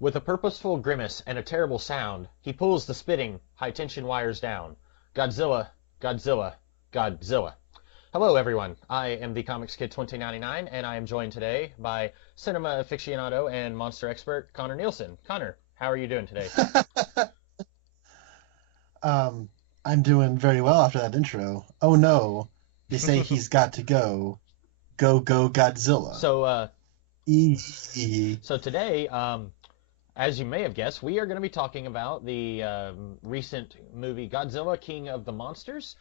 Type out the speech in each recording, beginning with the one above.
With a purposeful grimace and a terrible sound, he pulls the spitting, high-tension wires down. Godzilla, Godzilla, Godzilla. Hello, everyone. I am the Comics Kid 2099, and I am joined today by cinema aficionado and monster expert Connor Nielsen. Connor, how are you doing today? um, I'm doing very well after that intro. Oh no, they say he's got to go. Go, go, Godzilla. So, uh, Eee. so today, as you may have guessed, we are going to be talking about the recent movie Godzilla, King of the Monsters.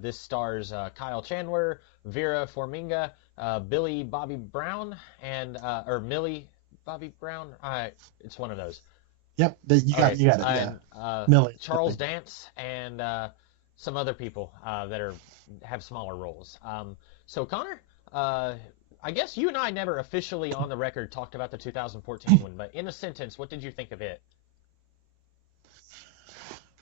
This stars Kyle Chandler, Vera Farmiga, Billy Bobby Brown, and or Millie Bobby Brown. It's one of those. Yep, Okay, you got it. Yeah, and Millie. Charles Dance and some other people that have smaller roles. So Connor, I guess you and I never officially on the record talked about the 2014 one, but in a sentence, what did you think of it?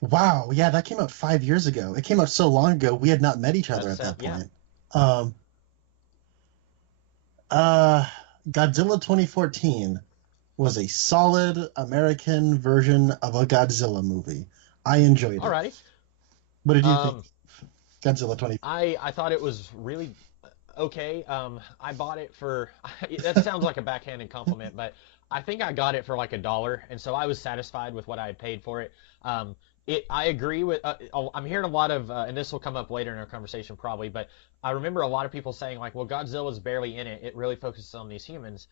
Wow, yeah, that came out 5 years ago. It came out so long ago, we had not met each other That's at that yeah. point. Um, uh, Godzilla 2014 was a solid American version of a Godzilla movie. I enjoyed it. Alrighty. What did you think? Um, Godzilla 20. I thought it was really okay. I bought it for that sounds like a backhanded compliment, but I think I got it for like $1, and so I was satisfied with what I had paid for it. I agree with. I'm hearing a lot of, and this will come up later in our conversation probably, but I remember a lot of people saying like, well, Godzilla's barely in it. It really focuses on these humans.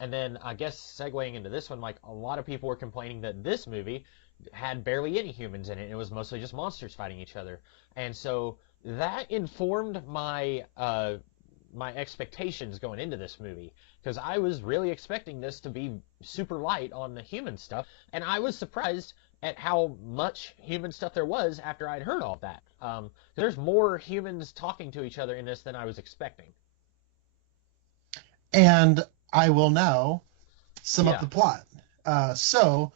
And then I guess segueing into this one, like a lot of people were complaining that this movie had barely any humans in it. It was mostly just monsters fighting each other. And so that informed my expectations going into this movie because I was really expecting this to be super light on the human stuff, and I was surprised at how much human stuff there was after I'd heard all that. There's more humans talking to each other in this than I was expecting. And I will now sum up Yeah. the plot. So,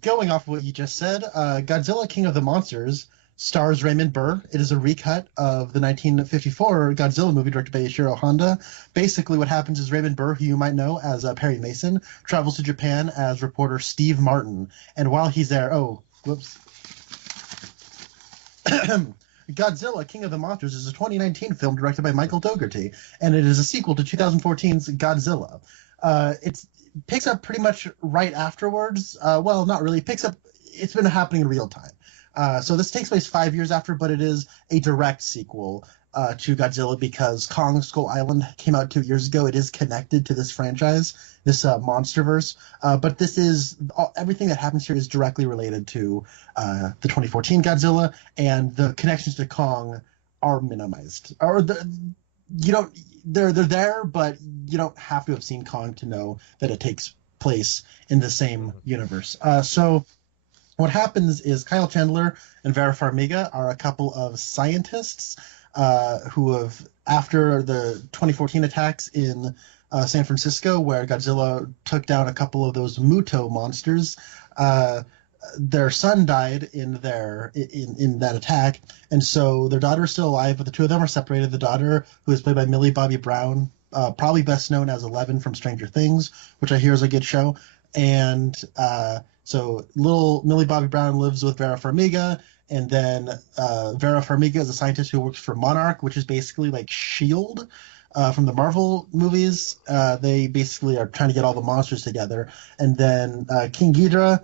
going off what you just said, Godzilla King of the Monsters stars Raymond Burr. It is a recut of the 1954 Godzilla movie directed by Ishiro Honda. Basically, what happens is Raymond Burr, who you might know as Perry Mason, travels to Japan as reporter Steve Martin. And while he's there, whoops. Godzilla King of the Monsters is a 2019 film directed by Michael Dougherty, and it is a sequel to 2014's Godzilla. It picks up pretty much right afterwards. Well, not really. It's been happening in real time. So this takes place 5 years after, but it is a direct sequel to Godzilla because Kong Skull Island came out 2 years ago. It is connected to this franchise, this MonsterVerse. But everything that happens here is directly related to the 2014 Godzilla, and the connections to Kong are minimized. They're there, but you don't have to have seen Kong to know that it takes place in the same universe. So what happens is Kyle Chandler and Vera Farmiga are a couple of scientists who have, after the 2014 attacks in San Francisco, where Godzilla took down a couple of those Muto monsters, their son died in that attack, and so their daughter is still alive, but the two of them are separated. The daughter, who is played by Millie Bobby Brown, probably best known as Eleven from Stranger Things, which I hear is a good show, and so little Millie Bobby Brown lives with Vera Farmiga, and then Vera Farmiga is a scientist who works for Monarch, which is basically like S.H.I.E.L.D. From the Marvel movies. They basically are trying to get all the monsters together. And then King Ghidorah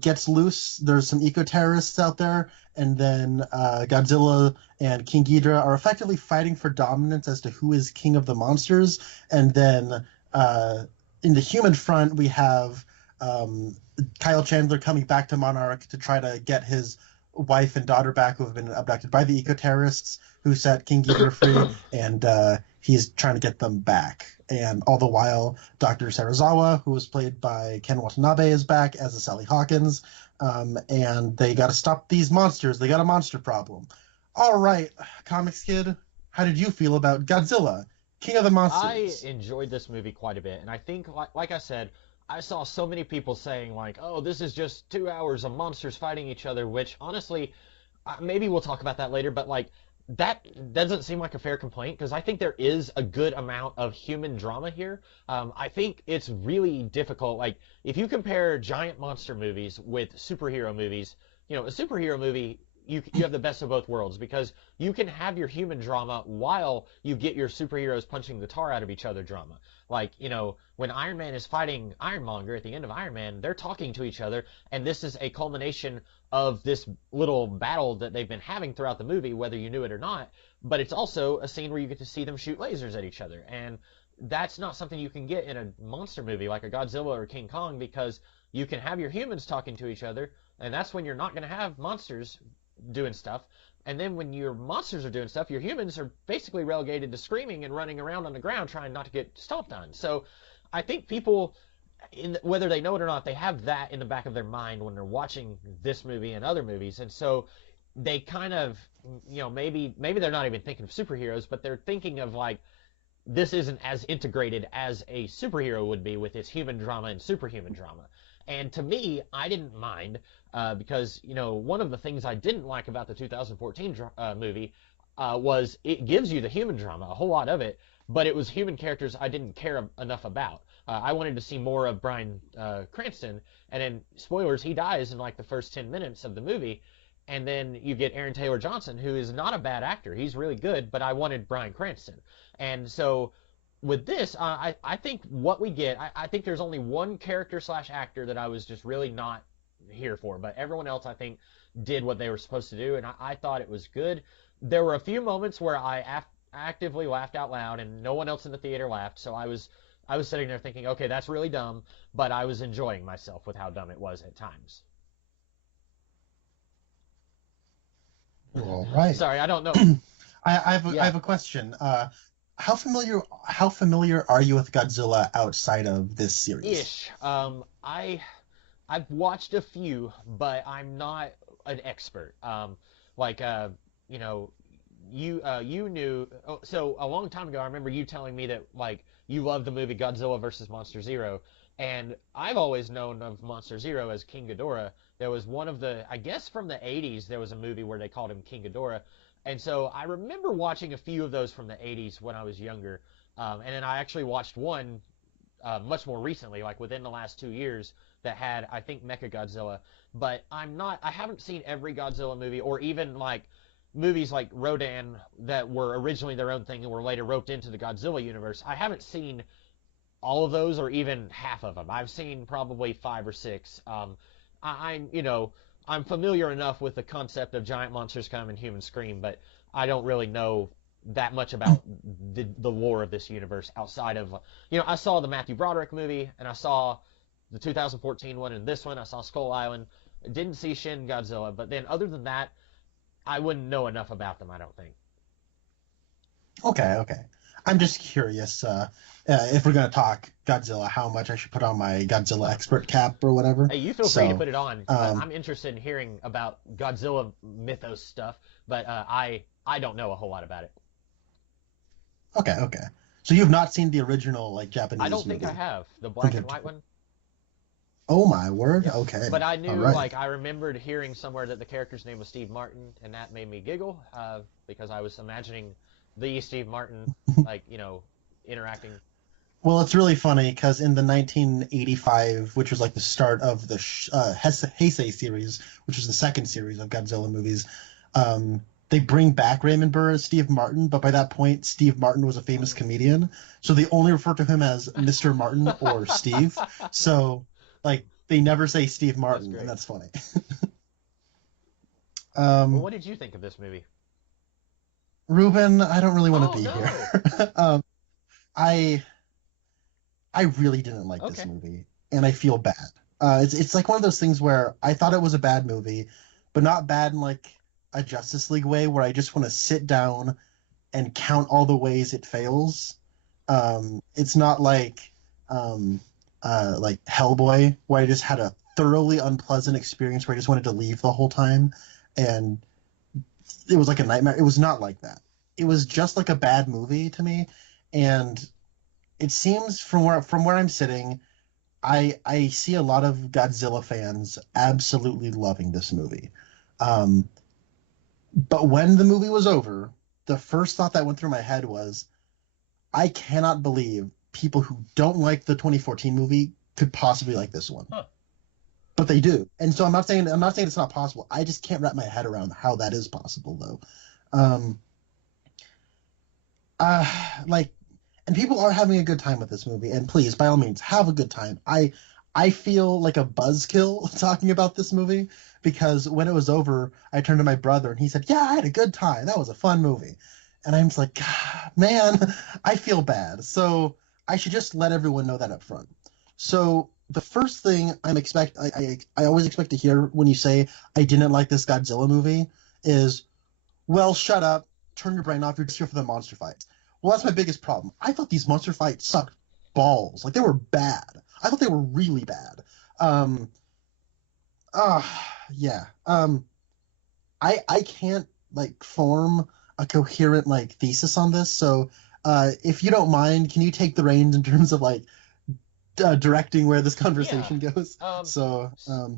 gets loose. There's some eco-terrorists out there. And then Godzilla and King Ghidorah are effectively fighting for dominance as to who is king of the monsters. And then in the human front, we have Kyle Chandler coming back to Monarch to try to get his wife and daughter back who have been abducted by the eco-terrorists who set King Ghidorah free, and he's trying to get them back. And all the while, Dr. Serizawa, who was played by Ken Watanabe, is back as a Sally Hawkins, and they got to stop these monsters. They got a monster problem. All right, Comics Kid, how did you feel about Godzilla, King of the Monsters? I enjoyed this movie quite a bit, and I think, like I said, I saw so many people saying like, "Oh, this is just 2 hours of monsters fighting each other," which honestly, maybe we'll talk about that later. But like, That doesn't seem like a fair complaint because I think there is a good amount of human drama here. I think it's really difficult. Like, if you compare giant monster movies with superhero movies, a superhero movie, you have the best of both worlds because you can have your human drama while you get your superheroes punching the tar out of each other drama. Like, when Iron Man is fighting Ironmonger at the end of Iron Man, they're talking to each other, and this is a culmination of this little battle that they've been having throughout the movie, whether you knew it or not. But it's also a scene where you get to see them shoot lasers at each other. And that's not something you can get in a monster movie like a Godzilla or King Kong because you can have your humans talking to each other, and that's when you're not going to have monsters doing stuff. And then when your monsters are doing stuff, your humans are basically relegated to screaming and running around on the ground trying not to get stomped on. So I think people, whether they know it or not, they have that in the back of their mind when they're watching this movie and other movies. And so they kind of, maybe they're not even thinking of superheroes, but they're thinking of like, this isn't as integrated as a superhero would be with its human drama and superhuman drama. And to me, I didn't mind because, one of the things I didn't like about the 2014 movie was it gives you the human drama, a whole lot of it, but it was human characters I didn't care enough about. I wanted to see more of Bryan Cranston, and then, spoilers, he dies in like the first 10 minutes of the movie, and then you get Aaron Taylor Johnson, who is not a bad actor. He's really good, but I wanted Bryan Cranston. And so with this, I think what we get, I think there's only one character slash actor that I was just really not here for, but everyone else I think did what they were supposed to do, and I thought it was good. There were a few moments where I actively laughed out loud, and no one else in the theater laughed, so I was sitting there thinking, okay, that's really dumb, but I was enjoying myself with how dumb it was at times. All right. Sorry, I don't know. I have a question. How familiar are you with Godzilla outside of this series? Ish. I've watched a few, but I'm not an expert. Like you knew. Oh, so a long time ago, I remember you telling me that like you loved the movie Godzilla versus Monster Zero, and I've always known of Monster Zero as King Ghidorah. There was one of the, I guess from the 80s, there was a movie where they called him King Ghidorah. And so I remember watching a few of those from the 80s when I was younger. And then I actually watched one much more recently, like within the last 2 years, that had, I think, Mechagodzilla. But I haven't seen every Godzilla movie, or even like movies like Rodan that were originally their own thing and were later roped into the Godzilla universe. I haven't seen all of those or even half of them. I've seen probably 5 or 6. I'm familiar enough with the concept of giant monsters come and humans scream, but I don't really know that much about the lore of this universe outside of, I saw the Matthew Broderick movie, and I saw the 2014 one and this one. I saw Skull Island. Didn't see Shin Godzilla, but then other than that, I wouldn't know enough about them, I don't think. Okay. I'm just curious if we're going to talk Godzilla, how much I should put on my Godzilla expert cap or whatever. Hey, you feel free to put it on. I'm interested in hearing about Godzilla mythos stuff, but I don't know a whole lot about it. Okay. So you've not seen the original like Japanese I don't think movie? I have. The black and white one? Oh my word. Yeah. Okay. But I knew, right. I remembered hearing somewhere that the character's name was Steve Martin, and that made me giggle because I was imagining the Steve Martin, interacting. Well, it's really funny because in the 1985, which was like the start of the Heisei series, which was the second series of Godzilla movies, they bring back Raymond Burr as Steve Martin, but by that point, Steve Martin was a famous comedian, so they only refer to him as Mr. Martin or Steve. So, like, they never say Steve Martin, and that's funny. Well, what did you think of this movie? Ruben, I don't really want to be here. I really didn't like this movie, and I feel bad. It's like one of those things where I thought it was a bad movie, but not bad in like a Justice League way, where I just want to sit down and count all the ways it fails. It's not like Hellboy, where I just had a thoroughly unpleasant experience where I just wanted to leave the whole time, and it was like a nightmare. It was not like that. It was just like a bad movie to me, and it seems from where I'm sitting, I see a lot of Godzilla fans absolutely loving this movie. But when the movie was over, the first thought that went through my head was, I cannot believe people who don't like the 2014 movie could possibly like this one. Huh. But they do. And so I'm not saying it's not possible. I just can't wrap my head around how that is possible, though. Like, and people are having a good time with this movie, and please, by all means, have a good time. I feel like a buzzkill talking about this movie, because when it was over, I turned to my brother and he said, "Yeah, I had a good time. That was a fun movie." And I'm just like, "God, man, I feel bad." So I should just let everyone know that up front. So the first thing I always expect to hear when you say I didn't like this Godzilla movie is, "Well, shut up, turn your brain off. You're just here for the monster fights." Well, that's my biggest problem. I thought these monster fights sucked balls. Like, they were bad. I thought they were really bad. Yeah. I can't like form a coherent like thesis on this. So, if you don't mind, can you take the reins in terms of like directing where this conversation goes?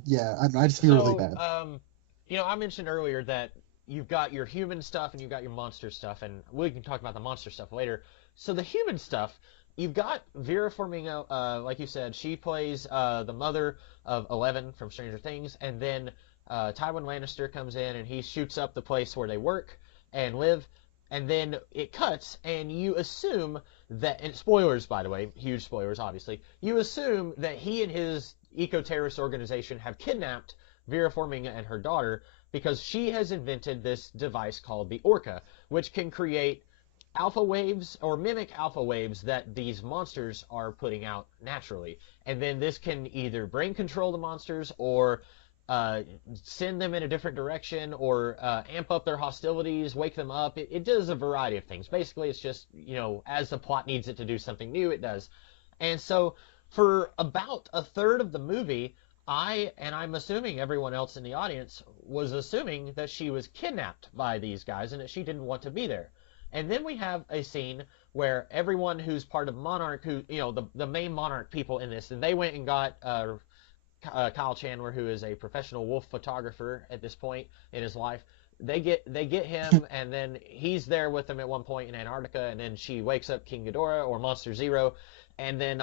Yeah, I just feel really bad. I mentioned earlier that you've got your human stuff and you've got your monster stuff, and we can talk about the monster stuff later. So the human stuff, you've got Vera Farmiga, like you said, she plays the mother of Eleven from Stranger Things, and then Tywin Lannister comes in and he shoots up the place where they work and live, and then it cuts, and you assume that, and spoilers, by the way, huge spoilers, obviously, you assume that he and his eco-terrorist organization have kidnapped Vera Farmiga and her daughter, because she has invented this device called the Orca, which can create alpha waves or mimic alpha waves that these monsters are putting out naturally. And then this can either brain control the monsters or send them in a different direction or amp up their hostilities, wake them up. It does a variety of things. Basically, it's just, as the plot needs it to do something new, it does. And so for about a third of the movie, I'm assuming everyone else in the audience was assuming that she was kidnapped by these guys and that she didn't want to be there. And then we have a scene where everyone who's part of Monarch, the main Monarch people in this, and they went and got Kyle Chandler, who is a professional wolf photographer at this point in his life. They get him, and then he's there with them at one point in Antarctica, and then she wakes up King Ghidorah or Monster Zero. And then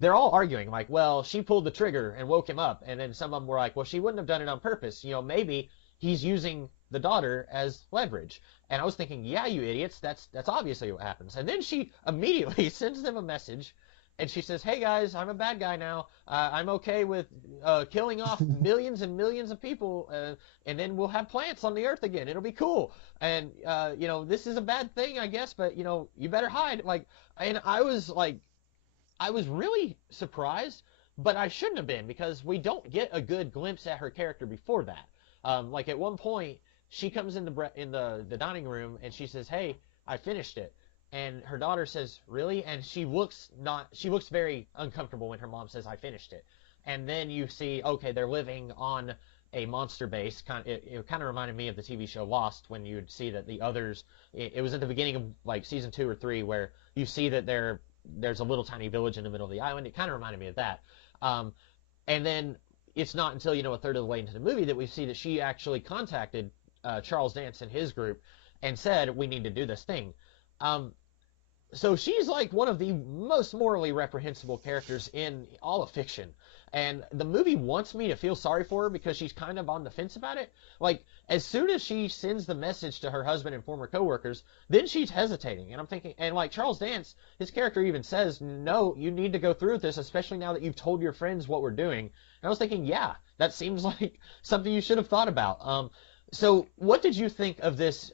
they're all arguing, like, well, she pulled the trigger and woke him up. And then some of them were like, well, she wouldn't have done it on purpose. Maybe he's using the daughter as leverage. And I was thinking, yeah, you idiots, that's obviously what happens. And then she immediately sends them a message, and she says, hey, guys, I'm a bad guy now. I'm okay with killing off millions and millions of people, and then we'll have plants on the earth again. It'll be cool. And, this is a bad thing, I guess, but, you better hide. And I was really surprised, but I shouldn't have been, because we don't get a good glimpse at her character before that. At one point, she comes in the dining room and she says, "Hey, I finished it." And her daughter says, "Really?" And she looks very uncomfortable when her mom says, "I finished it." And then you see, okay, they're living on a monster base. It kind of reminded me of the TV show Lost, when you'd see that the others. It was at the beginning of like season 2 or 3 where you see that there's a little tiny village in the middle of the island. It kind of reminded me of that. And then it's not until, a third of the way into the movie that we see that she actually contacted Charles Dance and his group and said, we need to do this thing. So she's like one of the most morally reprehensible characters in all of fiction. And the movie wants me to feel sorry for her because she's kind of on the fence about it. Like, as soon as she sends the message to her husband and former coworkers, then she's hesitating. And I'm thinking, and like Charles Dance, his character even says, no, you need to go through with this, especially now that you've told your friends what we're doing. And I was thinking, yeah, that seems like something you should have thought about. So what did you think of this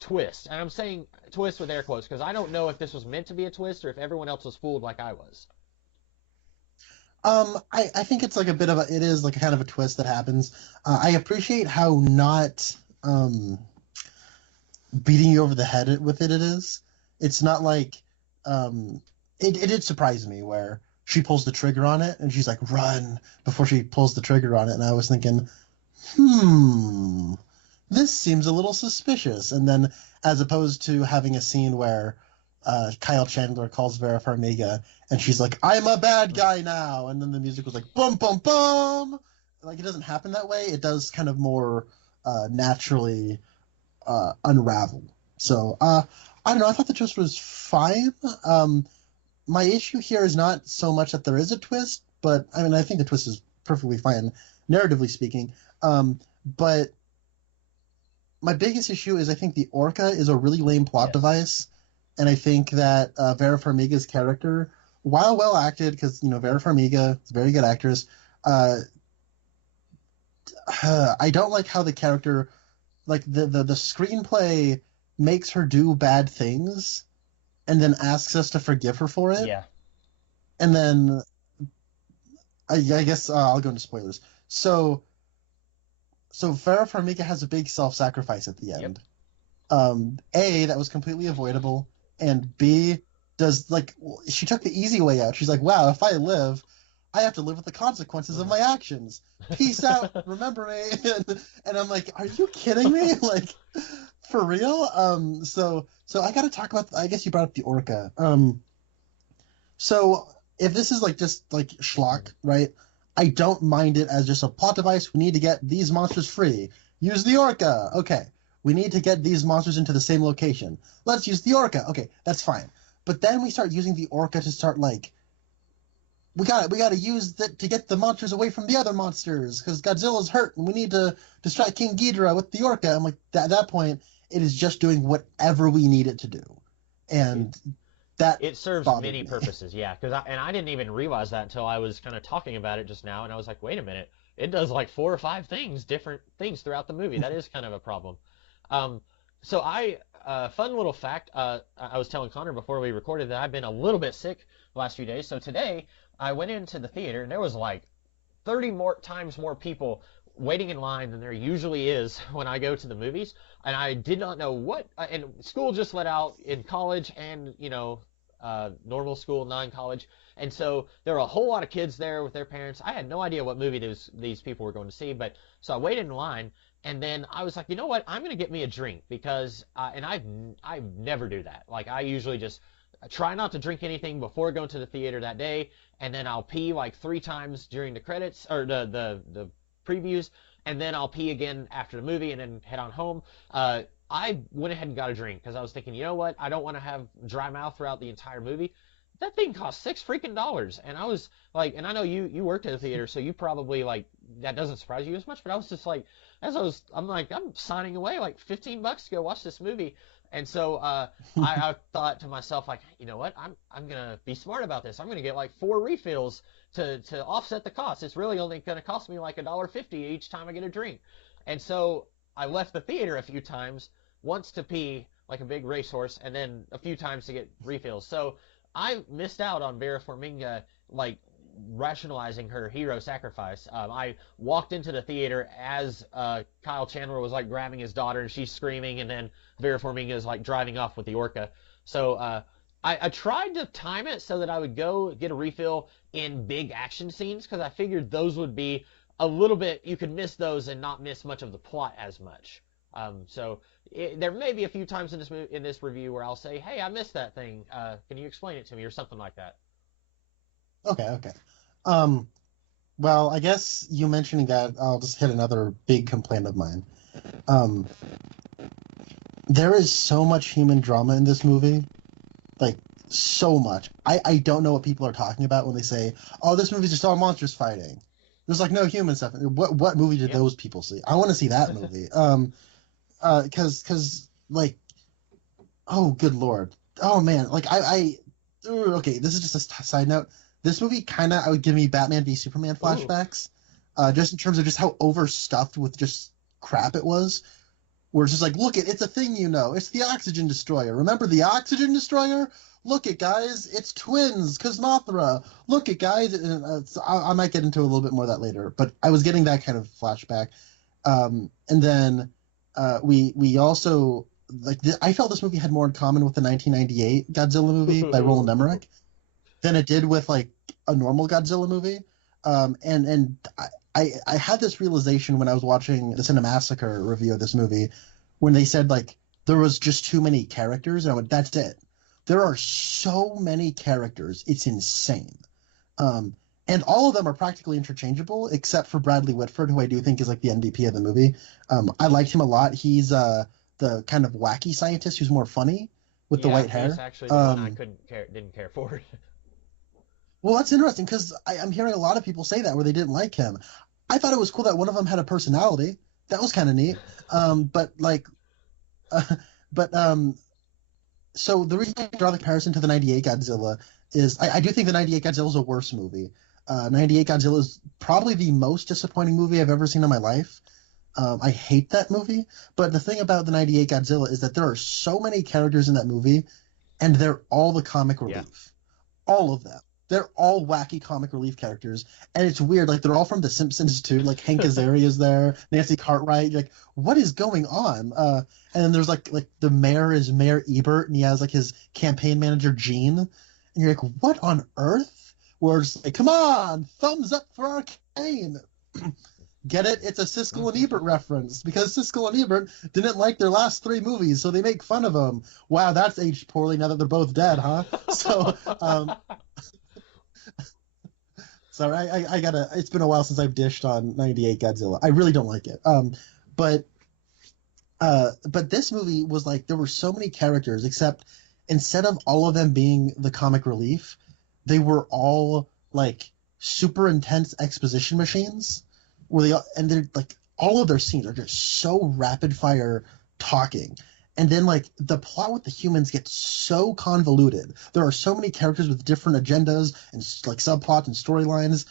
twist? And I'm saying twist with air quotes because I don't know if this was meant to be a twist or if everyone else was fooled like I was. I think it's like it is like a kind of a twist that happens. I appreciate how not beating you over the head with it is. It's not like it did surprise me where she pulls the trigger on it and she's like, run, before she pulls the trigger on it. And I was thinking, this seems a little suspicious. And then as opposed to having a scene where Kyle Chandler calls Vera Farmiga and she's like, I'm a bad guy now. And then the music was like, bum, bum, bum. Like, it doesn't happen that way. It does kind of more naturally unravel. So, I don't know. I thought the twist was fine. My issue here is not so much that there is a twist, but I mean, I think the twist is perfectly fine, narratively speaking. But my biggest issue is I think the Orca is a really lame plot Yes. device, and I think that Vera Farmiga's character, while well acted, because Vera Farmiga is a very good actress, uh, I don't like how the character, like the screenplay makes her do bad things, and then asks us to forgive her for it, Yeah. and then I guess I'll go into spoilers. So Farrah Farmiga has a big self-sacrifice at the Yep. end. A, that was completely avoidable, and B, she took the easy way out. She's like, wow, if I live, I have to live with the consequences of my actions. Peace out, remember me. And I'm like, are you kidding me? Like, for real? So I gotta talk about, I guess you brought up the Orca. So if this is just like schlock, right? I don't mind it as just a plot device. We need to get these monsters free. Use the Orca. Okay. We need to get these monsters into the same location. Let's use the Orca. Okay, that's fine. But then we start using the Orca to start we gotta use that to get the monsters away from the other monsters because Godzilla's hurt and we need to distract King Ghidorah with the Orca. I'm like, at that point, it is just doing whatever we need it to do, and that It serves bothered many me. purposes, yeah. I didn't even realize that until I was kind of talking about it just now, and I was like, wait a minute, it does like 4 or 5 different things throughout the movie. That is kind of a problem. Um, so fun little fact. I was telling Connor before we recorded that I've been a little bit sick the last few days. So today I went into the theater and there was like 30 more times more people waiting in line than there usually is when I go to the movies. And I did not know and school just let out in college and, normal school, non-college. And so there were a whole lot of kids there with their parents. I had no idea what movie these people were going to see, but so I waited in line and then I was like, you know what? I'm going to get me a drink because, and I never do that. Like I usually just try not to drink anything before going to the theater that day. And then I'll pee like 3 times during the credits or the previews, and then I'll pee again after the movie, and then head on home. I went ahead and got a drink because I was thinking, you know what? I don't want to have dry mouth throughout the entire movie. That thing cost $6 freaking, and I was like, and I know you worked at a theater, so you probably like that doesn't surprise you as much, but I was just like, I'm like, I'm signing away like $15 to go watch this movie. And so I thought to myself, like, you know what? I'm gonna be smart about this. I'm gonna get like 4 refills to offset the cost. It's really only gonna cost me like $1.50 each time I get a drink. And so I left the theater a few times, once to pee like a big racehorse, and then a few times to get refills. So I missed out on Vera Farmiga like rationalizing her hero sacrifice. I walked into the theater as Kyle Chandler was like grabbing his daughter and she's screaming, and then Vera Farmiga is like driving off with the Orca. So I tried to time it so that I would go get a refill in big action scenes because I figured those would be a little bit, you could miss those and not miss much of the plot as much. There may be a few times in this review where I'll say, "Hey, I missed that thing. Can you explain it to me?" or something like that. Okay. Um, well, I guess you mentioning that, I'll just hit another big complaint of mine. Um, there is so much human drama in this movie, like so much. I don't know what people are talking about when they say, "Oh, this movie's just all monsters fighting." There's like no human stuff. What movie did Yep. those people see? I want to see that movie. Because like, oh, good lord, oh man, like okay, this is just a side note. This movie kind of, I would give me Batman v Superman flashbacks, just in terms of just how overstuffed with just crap it was. Where it's just like, look, it's a thing, it's the oxygen destroyer. Remember the oxygen destroyer? Look it, guys, it's twins, cause Mothra. Look it, guys. I might get into a little bit more of that later, but I was getting that kind of flashback. And then we also I felt this movie had more in common with the 1998 Godzilla movie by Roland Emmerich than it did with like a normal Godzilla movie. And I had this realization when I was watching the Cinemassacre review of this movie, when they said like there was just too many characters, and I went, that's it. There are so many characters, it's insane. And all of them are practically interchangeable, except for Bradley Whitford, who I do think is like the MVP of the movie. I liked him a lot. He's the kind of wacky scientist who's more funny with the Yeah, white he's hair. actually the one I didn't care for. Well, that's interesting because I'm hearing a lot of people say that where they didn't like him. I thought it was cool that one of them had a personality. That was kind of neat. But like, uh, but so the reason I draw the comparison to the '98 Godzilla is I do think the '98 Godzilla is a worse movie. '98 Godzilla is probably the most disappointing movie I've ever seen in my life. I hate that movie. But the thing about the '98 Godzilla is that there are so many characters in that movie, and they're all the comic relief. Yeah. All of them. They're all wacky comic relief characters, and it's weird. Like they're all from The Simpsons too. Like Hank Azaria is there, Nancy Cartwright. You're like, what is going on? And then there's like the mayor is Mayor Ebert, and he has like his campaign manager Gene, and you're like, what on earth? Where it's like, come on, thumbs up for Arcane. Get it? It's a Siskel and Ebert reference because Siskel and Ebert didn't like their last 3 movies, so they make fun of them. Wow, that's aged poorly now that they're both dead, huh? So. Sorry, I gotta. It's been a while since I've dished on '98 Godzilla. I really don't like it. But this movie was like there were so many characters, except instead of all of them being the comic relief, they were all like super intense exposition machines. They're like all of their scenes are just so rapid fire talking. And then, like, the plot with the humans gets so convoluted. There are so many characters with different agendas and, like, subplots and storylines.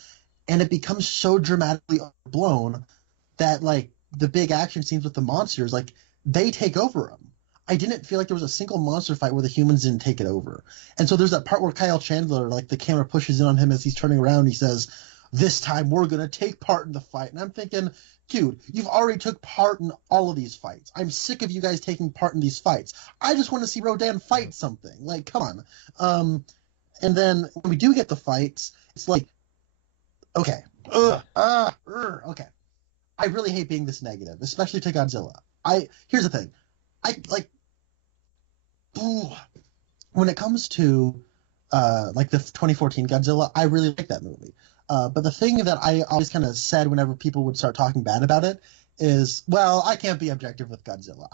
And it becomes so dramatically overblown that, like, the big action scenes with the monsters, like, they take over them. I didn't feel like there was a single monster fight where the humans didn't take it over. And so there's that part where Kyle Chandler, like, the camera pushes in on him as he's turning around. And he says, this time we're going to take part in the fight. And I'm thinking, dude, you've already took part in all of these fights. I'm sick of you guys taking part in these fights. I just want to see Rodan fight something. Like, come on. And then when we do get the fights, it's like, okay. Okay. I really hate being this negative, especially to Godzilla. Here's the thing. When it comes to like the 2014 Godzilla, I really like that movie. But the thing that I always kind of said whenever people would start talking bad about it is, well, I can't be objective with Godzilla.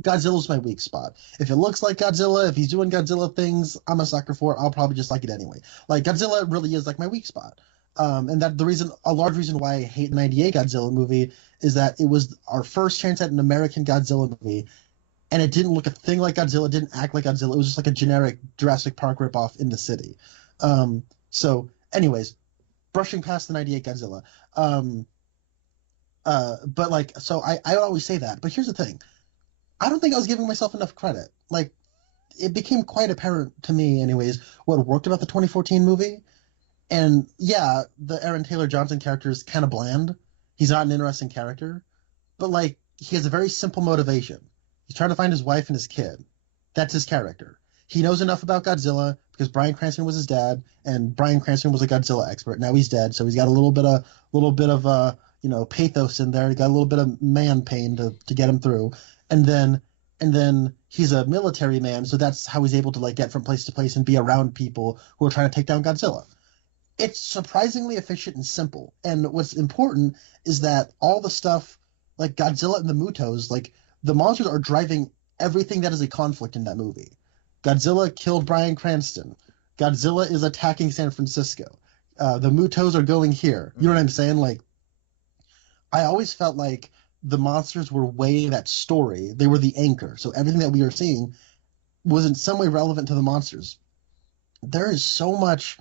Godzilla's my weak spot. If it looks like Godzilla, if he's doing Godzilla things, I'm a sucker for it. I'll probably just like it anyway. Like Godzilla really is like my weak spot. And that a large reason why I hate the '98 Godzilla movie is that it was our first chance at an American Godzilla movie, and it didn't look a thing like Godzilla, didn't act like Godzilla. It was just like a generic Jurassic Park ripoff in the city. So, anyways. Brushing past the '98 Godzilla. But like, so I always say that. But here's the thing. I don't think I was giving myself enough credit. Like, it became quite apparent to me, anyways, what worked about the 2014 movie. And yeah, the Aaron Taylor Johnson character is kind of bland. He's not an interesting character. But like, he has a very simple motivation. He's trying to find his wife and his kid. That's his character. He knows enough about Godzilla because Bryan Cranston was his dad, and Bryan Cranston was a Godzilla expert. Now he's dead, so he's got a little bit of pathos in there. He got a little bit of man pain to get him through, and then he's a military man, so that's how he's able to like get from place to place and be around people who are trying to take down Godzilla. It's surprisingly efficient and simple. And what's important is that all the stuff like Godzilla and the Mutos, like the monsters are driving everything that is a conflict in that movie. Godzilla killed Bryan Cranston. Godzilla is attacking San Francisco. The Mutos are going here. You know what I'm saying? Like, I always felt like the monsters were weighing that story. They were the anchor. So everything that we are seeing was in some way relevant to the monsters. There is so much.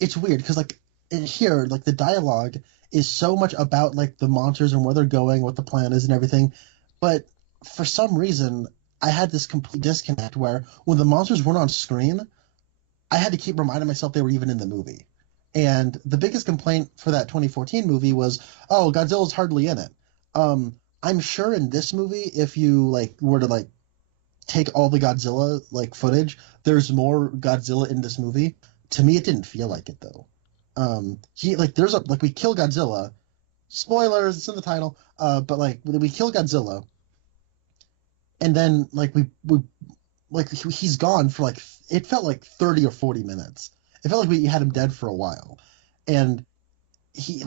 It's weird because like in here, like the dialogue is so much about like the monsters and where they're going, what the plan is, and everything. But for some reason, I had this complete disconnect where when the monsters weren't on screen, I had to keep reminding myself they were even in the movie. And the biggest complaint for that 2014 movie was, oh, Godzilla's hardly in it. I'm sure in this movie, if you like were to like take all the Godzilla like footage, there's more Godzilla in this movie. To me, it didn't feel like it though. We kill Godzilla. Spoilers, it's in the title. But like we kill Godzilla. And then, he's gone for, like, it felt like 30 or 40 minutes. It felt like we had him dead for a while. And he,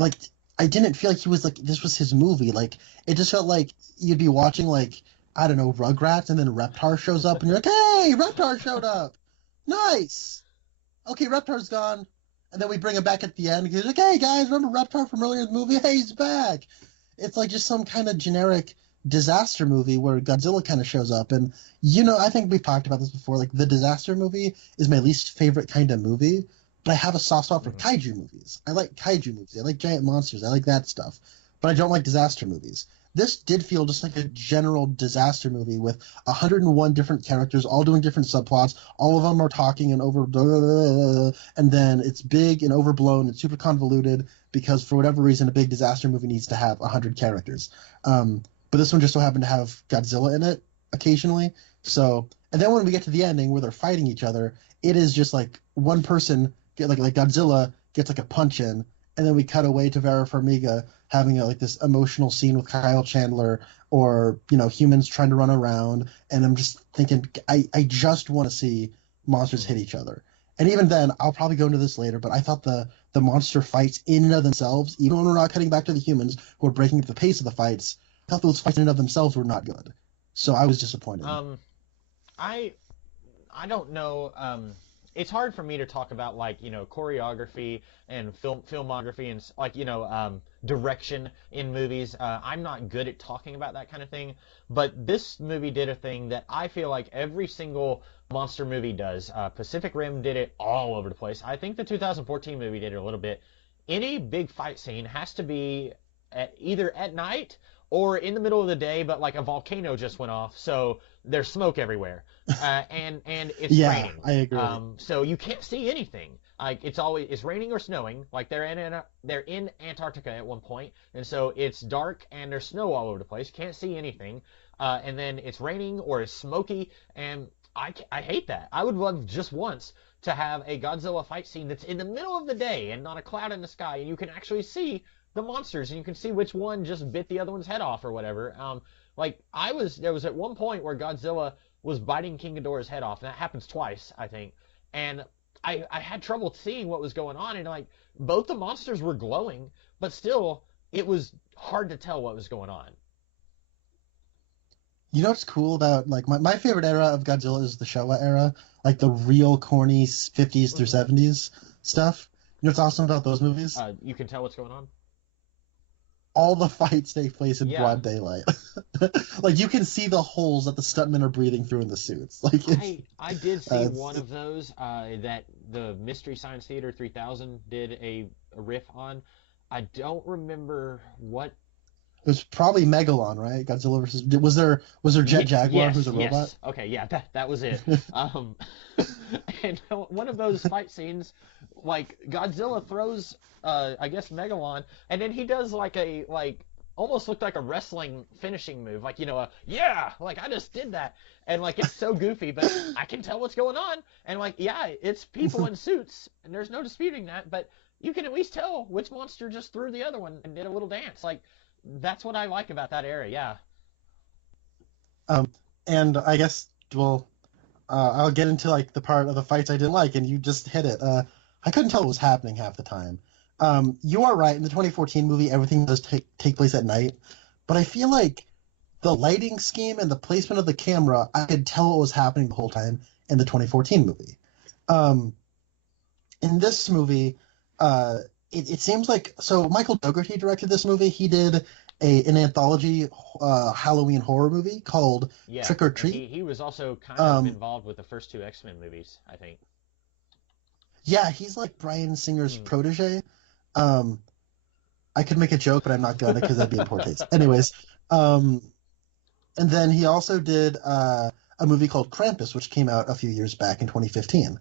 I didn't feel like he was, this was his movie. Like, it just felt like you'd be watching, I don't know, Rugrats, and then Reptar shows up, and you're like, hey, Reptar showed up. Nice. Okay, Reptar's gone. And then we bring him back at the end. He's like, hey, guys, remember Reptar from earlier in the movie? Hey, he's back. It's like just some kind of generic disaster movie where Godzilla kind of shows up. And, I think we've talked about this before. Like, the disaster movie is my least favorite kind of movie, but I have a soft spot for kaiju movies. I like kaiju movies. I like giant monsters. I like that stuff. But I don't like disaster movies. This did feel just like a general disaster movie with 101 different characters, all doing different subplots. All of them are talking and and then it's big and overblown and super convoluted because for whatever reason, a big disaster movie needs to have 100 characters. But this one just so happened to have Godzilla in it occasionally. So, and then when we get to the ending where they're fighting each other, it is just like one person like Godzilla gets like a punch in, and then we cut away to Vera Farmiga having this emotional scene with Kyle Chandler, or humans trying to run around, and I'm just thinking I just want to see monsters hit each other. And even then, I'll probably go into this later, but I thought the monster fights in and of themselves, even when we're not cutting back to the humans who are breaking up the pace of the fights, I thought those fights in and of themselves were not good. So I was disappointed. I don't know. It's hard for me to talk about choreography and filmography and direction in movies. I'm not good at talking about that kind of thing, but this movie did a thing that I feel like every single monster movie does. Pacific Rim did it all over the place. I think the 2014 movie did it a little bit. Any big fight scene has to be either at night or in the middle of the day, but like a volcano just went off, so there's smoke everywhere, and it's raining. I agree. So you can't see anything. Like it's raining or snowing. Like they're in Antarctica at one point, and so it's dark and there's snow all over the place. You can't see anything, and then it's raining or it's smoky, and I hate that. I would love just once to have a Godzilla fight scene that's in the middle of the day and not a cloud in the sky, and you can actually see the monsters, and you can see which one just bit the other one's head off or whatever. There was at one point where Godzilla was biting King Ghidorah's head off, and that happens twice, I think. And I had trouble seeing what was going on, and both the monsters were glowing, but still, it was hard to tell what was going on. You know what's cool about my favorite era of Godzilla is the Showa era, like the real corny 50s through 70s stuff. You know what's awesome about those movies? You can tell what's going on. All the fights take place in broad daylight. You can see the holes that the stuntmen are breathing through in the suits. I did see one of those that the Mystery Science Theater 3000 did a riff on. I don't remember what. It was probably Megalon, right? Godzilla versus. Was there Jet Jaguar who's a robot? Yes. Okay, yeah, that was it. And one of those fight scenes, Godzilla throws, I guess Megalon, and then he does almost looked like a wrestling finishing move, I just did that, and it's so goofy, but I can tell what's going on, and it's people in suits, and there's no disputing that, but you can at least tell which monster just threw the other one and did a little dance. That's what I like about that era, yeah. And I guess, I'll get into the part of the fights I didn't like, and you just hit it. I couldn't tell what was happening half the time. You are right. In the 2014 movie, everything does take place at night, but I feel like the lighting scheme and the placement of the camera, I could tell what was happening the whole time in the 2014 movie. In this movie, it seems like Michael Dougherty directed this movie. He did an anthology Halloween horror movie called Trick or Treat. He was also kind of involved with the first two X-Men movies, I think. Yeah, he's like Bryan Singer's protege. I could make a joke, but I'm not gonna because that'd be in poor taste. Anyways, and then he also did a movie called Krampus, which came out a few years back in 2015.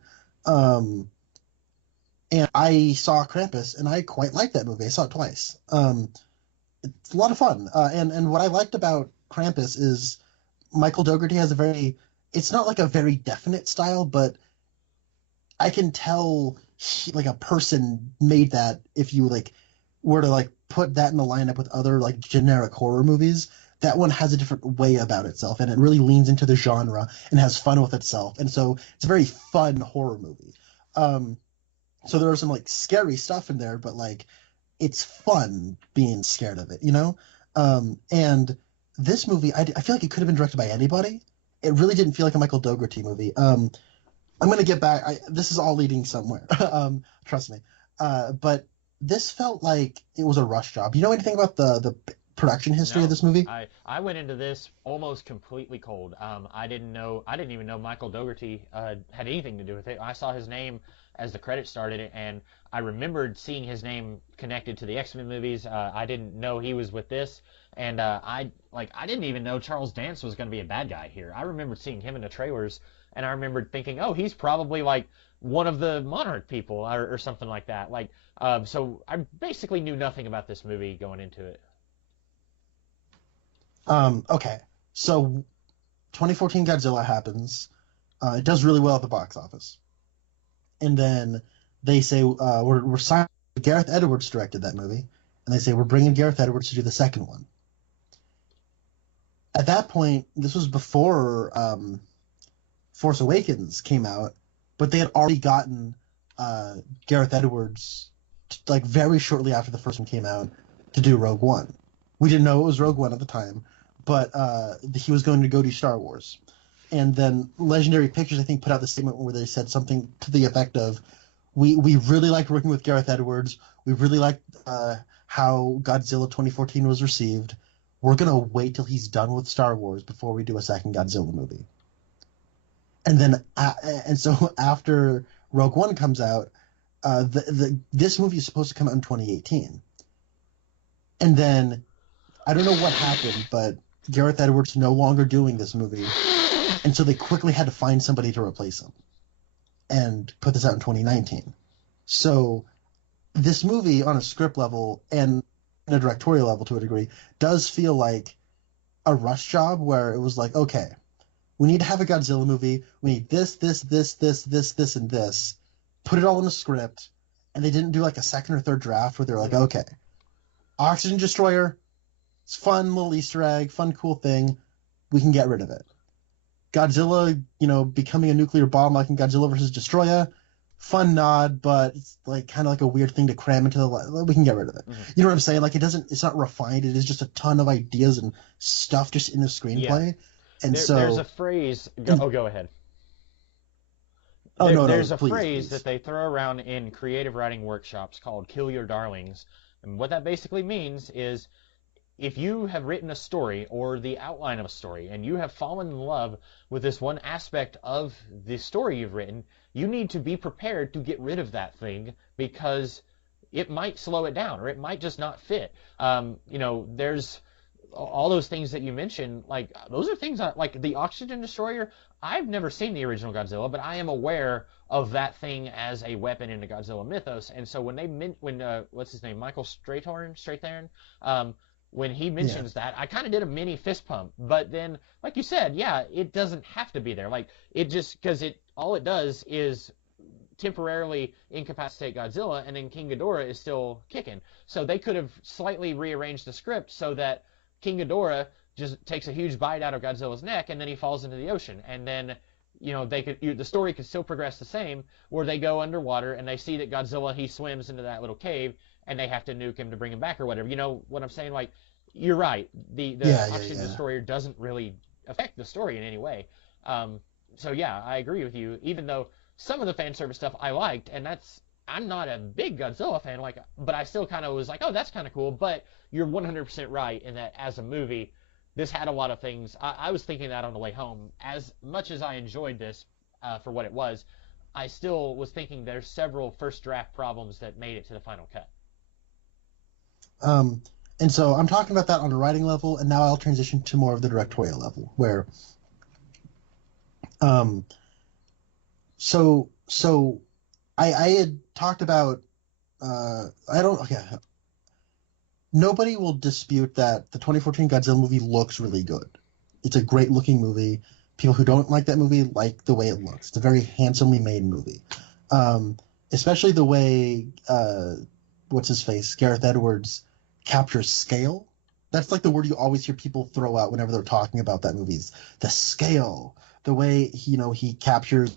And I saw Krampus, and I quite liked that movie. I saw it twice. It's a lot of fun. And what I liked about Krampus is Michael Dougherty has it's not like a very definite style, but I can tell a person made that if you were to put that in the lineup with other generic horror movies. That one has a different way about itself, and it really leans into the genre and has fun with itself. And so it's a very fun horror movie. So there are some scary stuff in there, but it's fun being scared of it, And this movie, I feel like it could have been directed by anybody. It really didn't feel like a Michael Dougherty movie. I'm going to get back. This is all leading somewhere. Trust me. But this felt like it was a rush job. You know anything about the production history of No, this movie? I went into this almost completely cold. I didn't even know Michael Dougherty had anything to do with it. I saw his name as the credits started, and I remembered seeing his name connected to the X-Men movies. I didn't know he was with this, and I didn't even know Charles Dance was going to be a bad guy here. I remember seeing him in the trailers, and I remembered thinking, oh, he's probably like one of the Monarch people or something like that. So I basically knew nothing about this movie going into it. Okay. So 2014 Godzilla happens. It does really well at the box office. And then they say, we're signing. Gareth Edwards directed that movie. And they say, we're bringing Gareth Edwards to do the second one. At that point, this was before Force Awakens came out, but they had already gotten Gareth Edwards, like very shortly after the first one came out, to do Rogue One. We didn't know it was Rogue One at the time, but he was going to go do Star Wars. And then Legendary Pictures, I think, put out the statement where they said something to the effect of, we really liked working with Gareth Edwards. We really liked how Godzilla 2014 was received. We're going to wait till he's done with Star Wars before we do a second Godzilla movie. And then, so after Rogue One comes out, this movie is supposed to come out in 2018. And then, I don't know what happened, but Gareth Edwards no longer doing this movie. And so they quickly had to find somebody to replace him and put this out in 2019. So this movie on a script level and a directorial level to a degree does feel like a rush job where it was like, okay, we need to have a Godzilla movie. We need this, and this. Put it all in a script. And they didn't do like a second or third draft where they're like, okay, Oxygen Destroyer, it's fun little Easter egg, fun cool thing. We can get rid of it. Godzilla, becoming a nuclear bomb like in Godzilla versus Destroyer, fun nod, but it's like kind of like a weird thing to cram into we can get rid of it. Mm-hmm. You know what I'm saying? Like it's not refined. It is just a ton of ideas and stuff just in the screenplay. Yeah. And there's a phrase. Go ahead. There's a phrase that they throw around in creative writing workshops called "kill your darlings," and what that basically means is, if you have written a story or the outline of a story and you have fallen in love with this one aspect of the story you've written, you need to be prepared to get rid of that thing because it might slow it down or it might just not fit. There's all those things that you mentioned, like those are things like the Oxygen Destroyer. I've never seen the original Godzilla, but I am aware of that thing as a weapon in the Godzilla mythos. And so when what's his name, Michael Strathern, when he mentions that, I kind of did a mini fist pump. But then, like you said, yeah, it doesn't have to be there. Like, it just, because all it does is temporarily incapacitate Godzilla, and then King Ghidorah is still kicking. So they could have slightly rearranged the script so that King Ghidorah just takes a huge bite out of Godzilla's neck, and then he falls into the ocean. And then, the story could still progress the same, where they go underwater, and they see that Godzilla, he swims into that little cave, and they have to nuke him to bring him back or whatever. You know what I'm saying? Like, you're right. The Oxygen Destroyer doesn't really affect the story in any way. So yeah, I agree with you. Even though some of the fan service stuff I liked, and I'm not a big Godzilla fan, but I still kind of was like, oh, that's kind of cool. But you're 100% right in that as a movie, this had a lot of things. I was thinking that on the way home. As much as I enjoyed this for what it was, I still was thinking there's several first draft problems that made it to the final cut. And so I'm talking about that on a writing level, and now I'll transition to more of the directorial level, where, so I had talked about, nobody will dispute that the 2014 Godzilla movie looks really good. It's a great looking movie. People who don't like that movie like the way it looks. It's a very handsomely made movie. Especially the way, Gareth Edwards captures scale. That's like the word you always hear people throw out whenever they're talking about that movie. The scale, the way he captures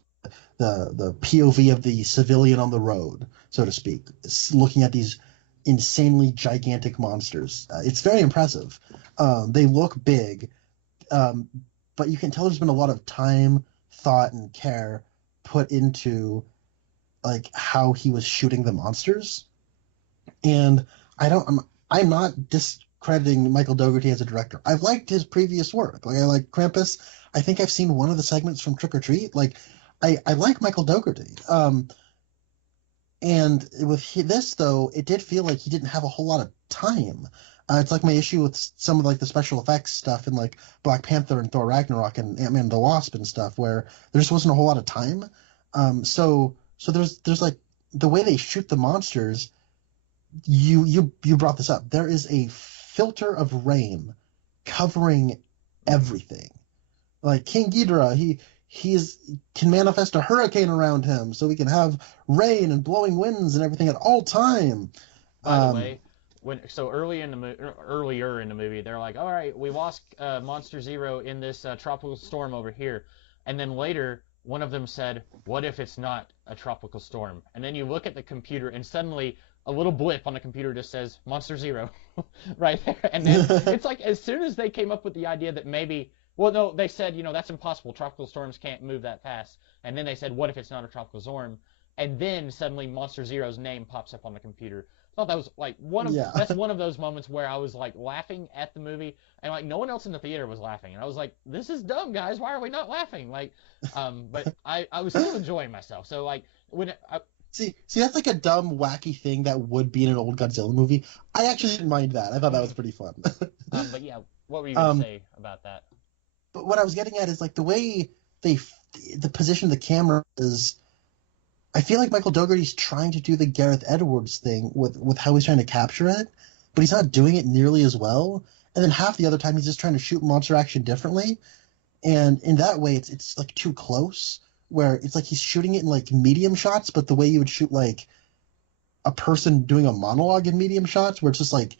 the POV of the civilian on the road, so to speak, looking at these insanely gigantic monsters. It's very impressive. They look big, um, but you can tell there's been a lot of time, thought, and care put into like how he was shooting the monsters. And I'm not discrediting Michael Dougherty as a director. I've liked his previous work. Like I like Krampus. I think I've seen one of the segments from Trick or Treat. Like I like Michael Dougherty. And with this though, it did feel like he didn't have a whole lot of time. It's like my issue with some of like the special effects stuff in like Black Panther and Thor Ragnarok and Ant-Man and the Wasp and stuff, where there just wasn't a whole lot of time. So there's like the way they shoot the monsters. You brought this up. There is a filter of rain covering everything. Like King Ghidorah, he can manifest a hurricane around him, so we can have rain and blowing winds and everything at all time. By the way, earlier in the movie, they're like, all right, we lost Monster Zero in this tropical storm over here, and then later one of them said, what if it's not a tropical storm? And then you look at the computer, and suddenly a little blip on the computer just says Monster Zero right there. And then it's like as soon as they came up with the idea that maybe, well, no, they said, that's impossible. Tropical storms can't move that fast. And then they said, what if it's not a tropical storm? And then suddenly Monster Zero's name pops up on the computer. I thought that was like that's one of those moments where I was like laughing at the movie, and like no one else in the theater was laughing, and I was like, this is dumb, guys. Why are we not laughing? Like, but I was still enjoying myself. So like See, that's like a dumb, wacky thing that would be in an old Godzilla movie. I actually didn't mind that. I thought that was pretty fun. But yeah, what were you going to say about that? But what I was getting at is like the way the position of the camera is. I feel like Michael Dougherty's trying to do the Gareth Edwards thing with how he's trying to capture it, but he's not doing it nearly as well. And then half the other time he's just trying to shoot monster action differently. And in that way, it's like too close, where it's like he's shooting it in like medium shots, but the way you would shoot like a person doing a monologue in medium shots, where it's just like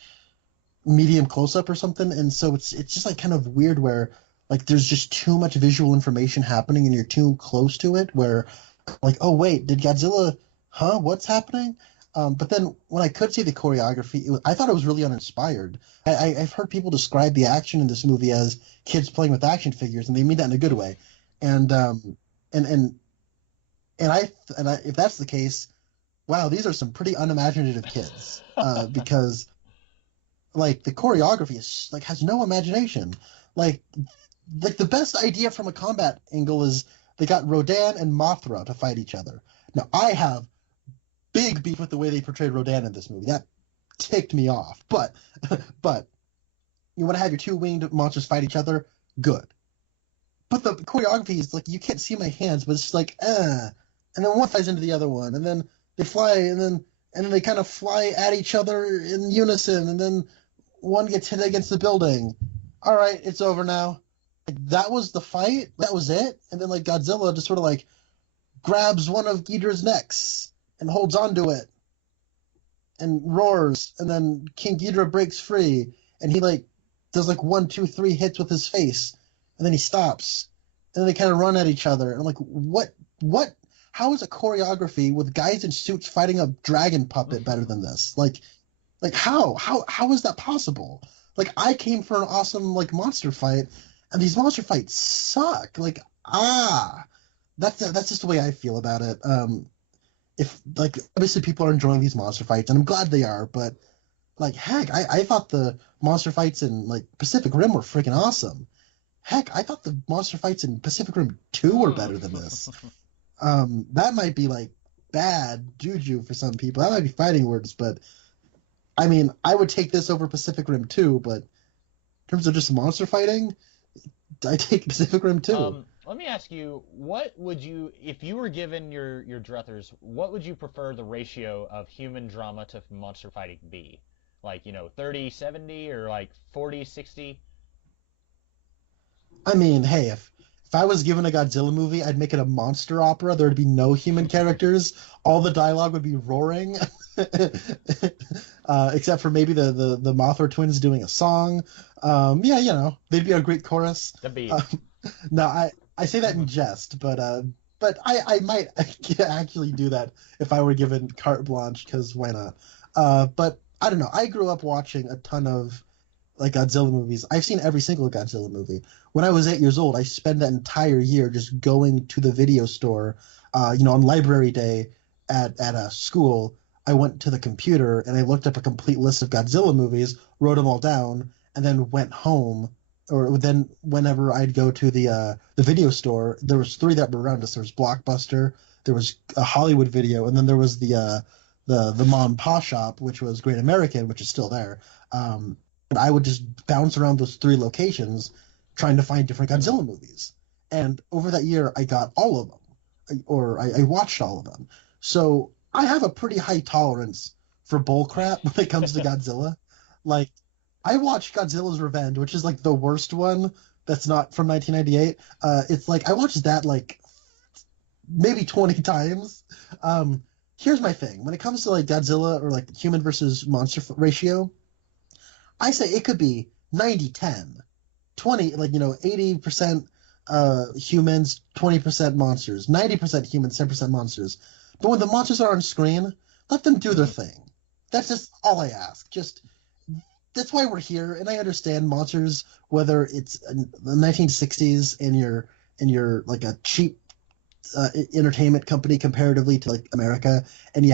medium close up or something. And so it's just like kind of weird where like there's just too much visual information happening and you're too close to it, where like, oh wait, did Godzilla? What's happening? But then when I could see the choreography, I thought it was really uninspired. I've heard people describe the action in this movie as kids playing with action figures, and they mean that in a good way. And if that's the case, wow, these are some pretty unimaginative kids. Because like the choreography is like has no imagination. Like the best idea from a combat angle is they got Rodan and Mothra to fight each other. Now, I have big beef with the way they portrayed Rodan in this movie. That ticked me off. But you want to have your two winged monsters fight each other? Good. But the choreography is like, you can't see my hands, but it's just like, And then one flies into the other one, and then they fly, and then they kind of fly at each other in unison, and then one gets hit against the building. All right, it's over now. That was the fight. That was it. And then like Godzilla just sort of like grabs one of Ghidorah's necks and holds onto it and roars. And then King Ghidorah breaks free and he like does like 1, 2, 3 hits with his face. And then he stops. And then they kind of run at each other. And I'm like, what? How is a choreography with guys in suits fighting a dragon puppet better than this? Like how is that possible? Like I came for an awesome like monster fight. And these monster fights suck. Like, that's just the way I feel about it. If like obviously people are enjoying these monster fights, and I'm glad they are, but like heck, I thought the monster fights in like Pacific Rim were freaking awesome. Heck, I thought the monster fights in Pacific Rim 2 were better than this. That might be like bad juju for some people. That might be fighting words, but I mean, I would take this over Pacific Rim 2, but in terms of just monster fighting, I take Pacific Rim 2. Let me ask you, what would you, if you were given your druthers, what would you prefer the ratio of human drama to monster fighting be? Like, 30-70 or like 40-60? I mean, hey, if I was given a Godzilla movie, I'd make it a monster opera. There'd be no human characters. All the dialogue would be roaring. Except for maybe the Mothra twins doing a song. They'd be a great chorus. That'd be... No, I say that in jest, but I might actually do that if I were given carte blanche, because why not? But I don't know. I grew up watching a ton of like Godzilla movies. I've seen every single Godzilla movie. When I was 8 years old, I spent that entire year just going to the video store. On library day at a school, I went to the computer and I looked up a complete list of Godzilla movies, wrote them all down, and then went home. Or then whenever I'd go to the video store, there was three that were around us. There was Blockbuster, there was a Hollywood Video, and then there was the mom and pop shop, which was Great American, which is still there. But I would just bounce around those three locations trying to find different Godzilla movies. And over that year, I got all of them, or I watched all of them. So I have a pretty high tolerance for bullcrap when it comes to Godzilla. Like, I watched Godzilla's Revenge, which is like the worst one that's not from 1998. It's like I watched that like maybe 20 times. Here's my thing. When it comes to like Godzilla or like human versus monster ratio, I say it could be 90-10. 20, like, 80% humans, 20% monsters. 90% humans, 10% monsters. But when the monsters are on screen, let them do their thing. That's just all I ask. That's why we're here, and I understand monsters, whether it's the 1960s and you're like a cheap entertainment company comparatively to like America, and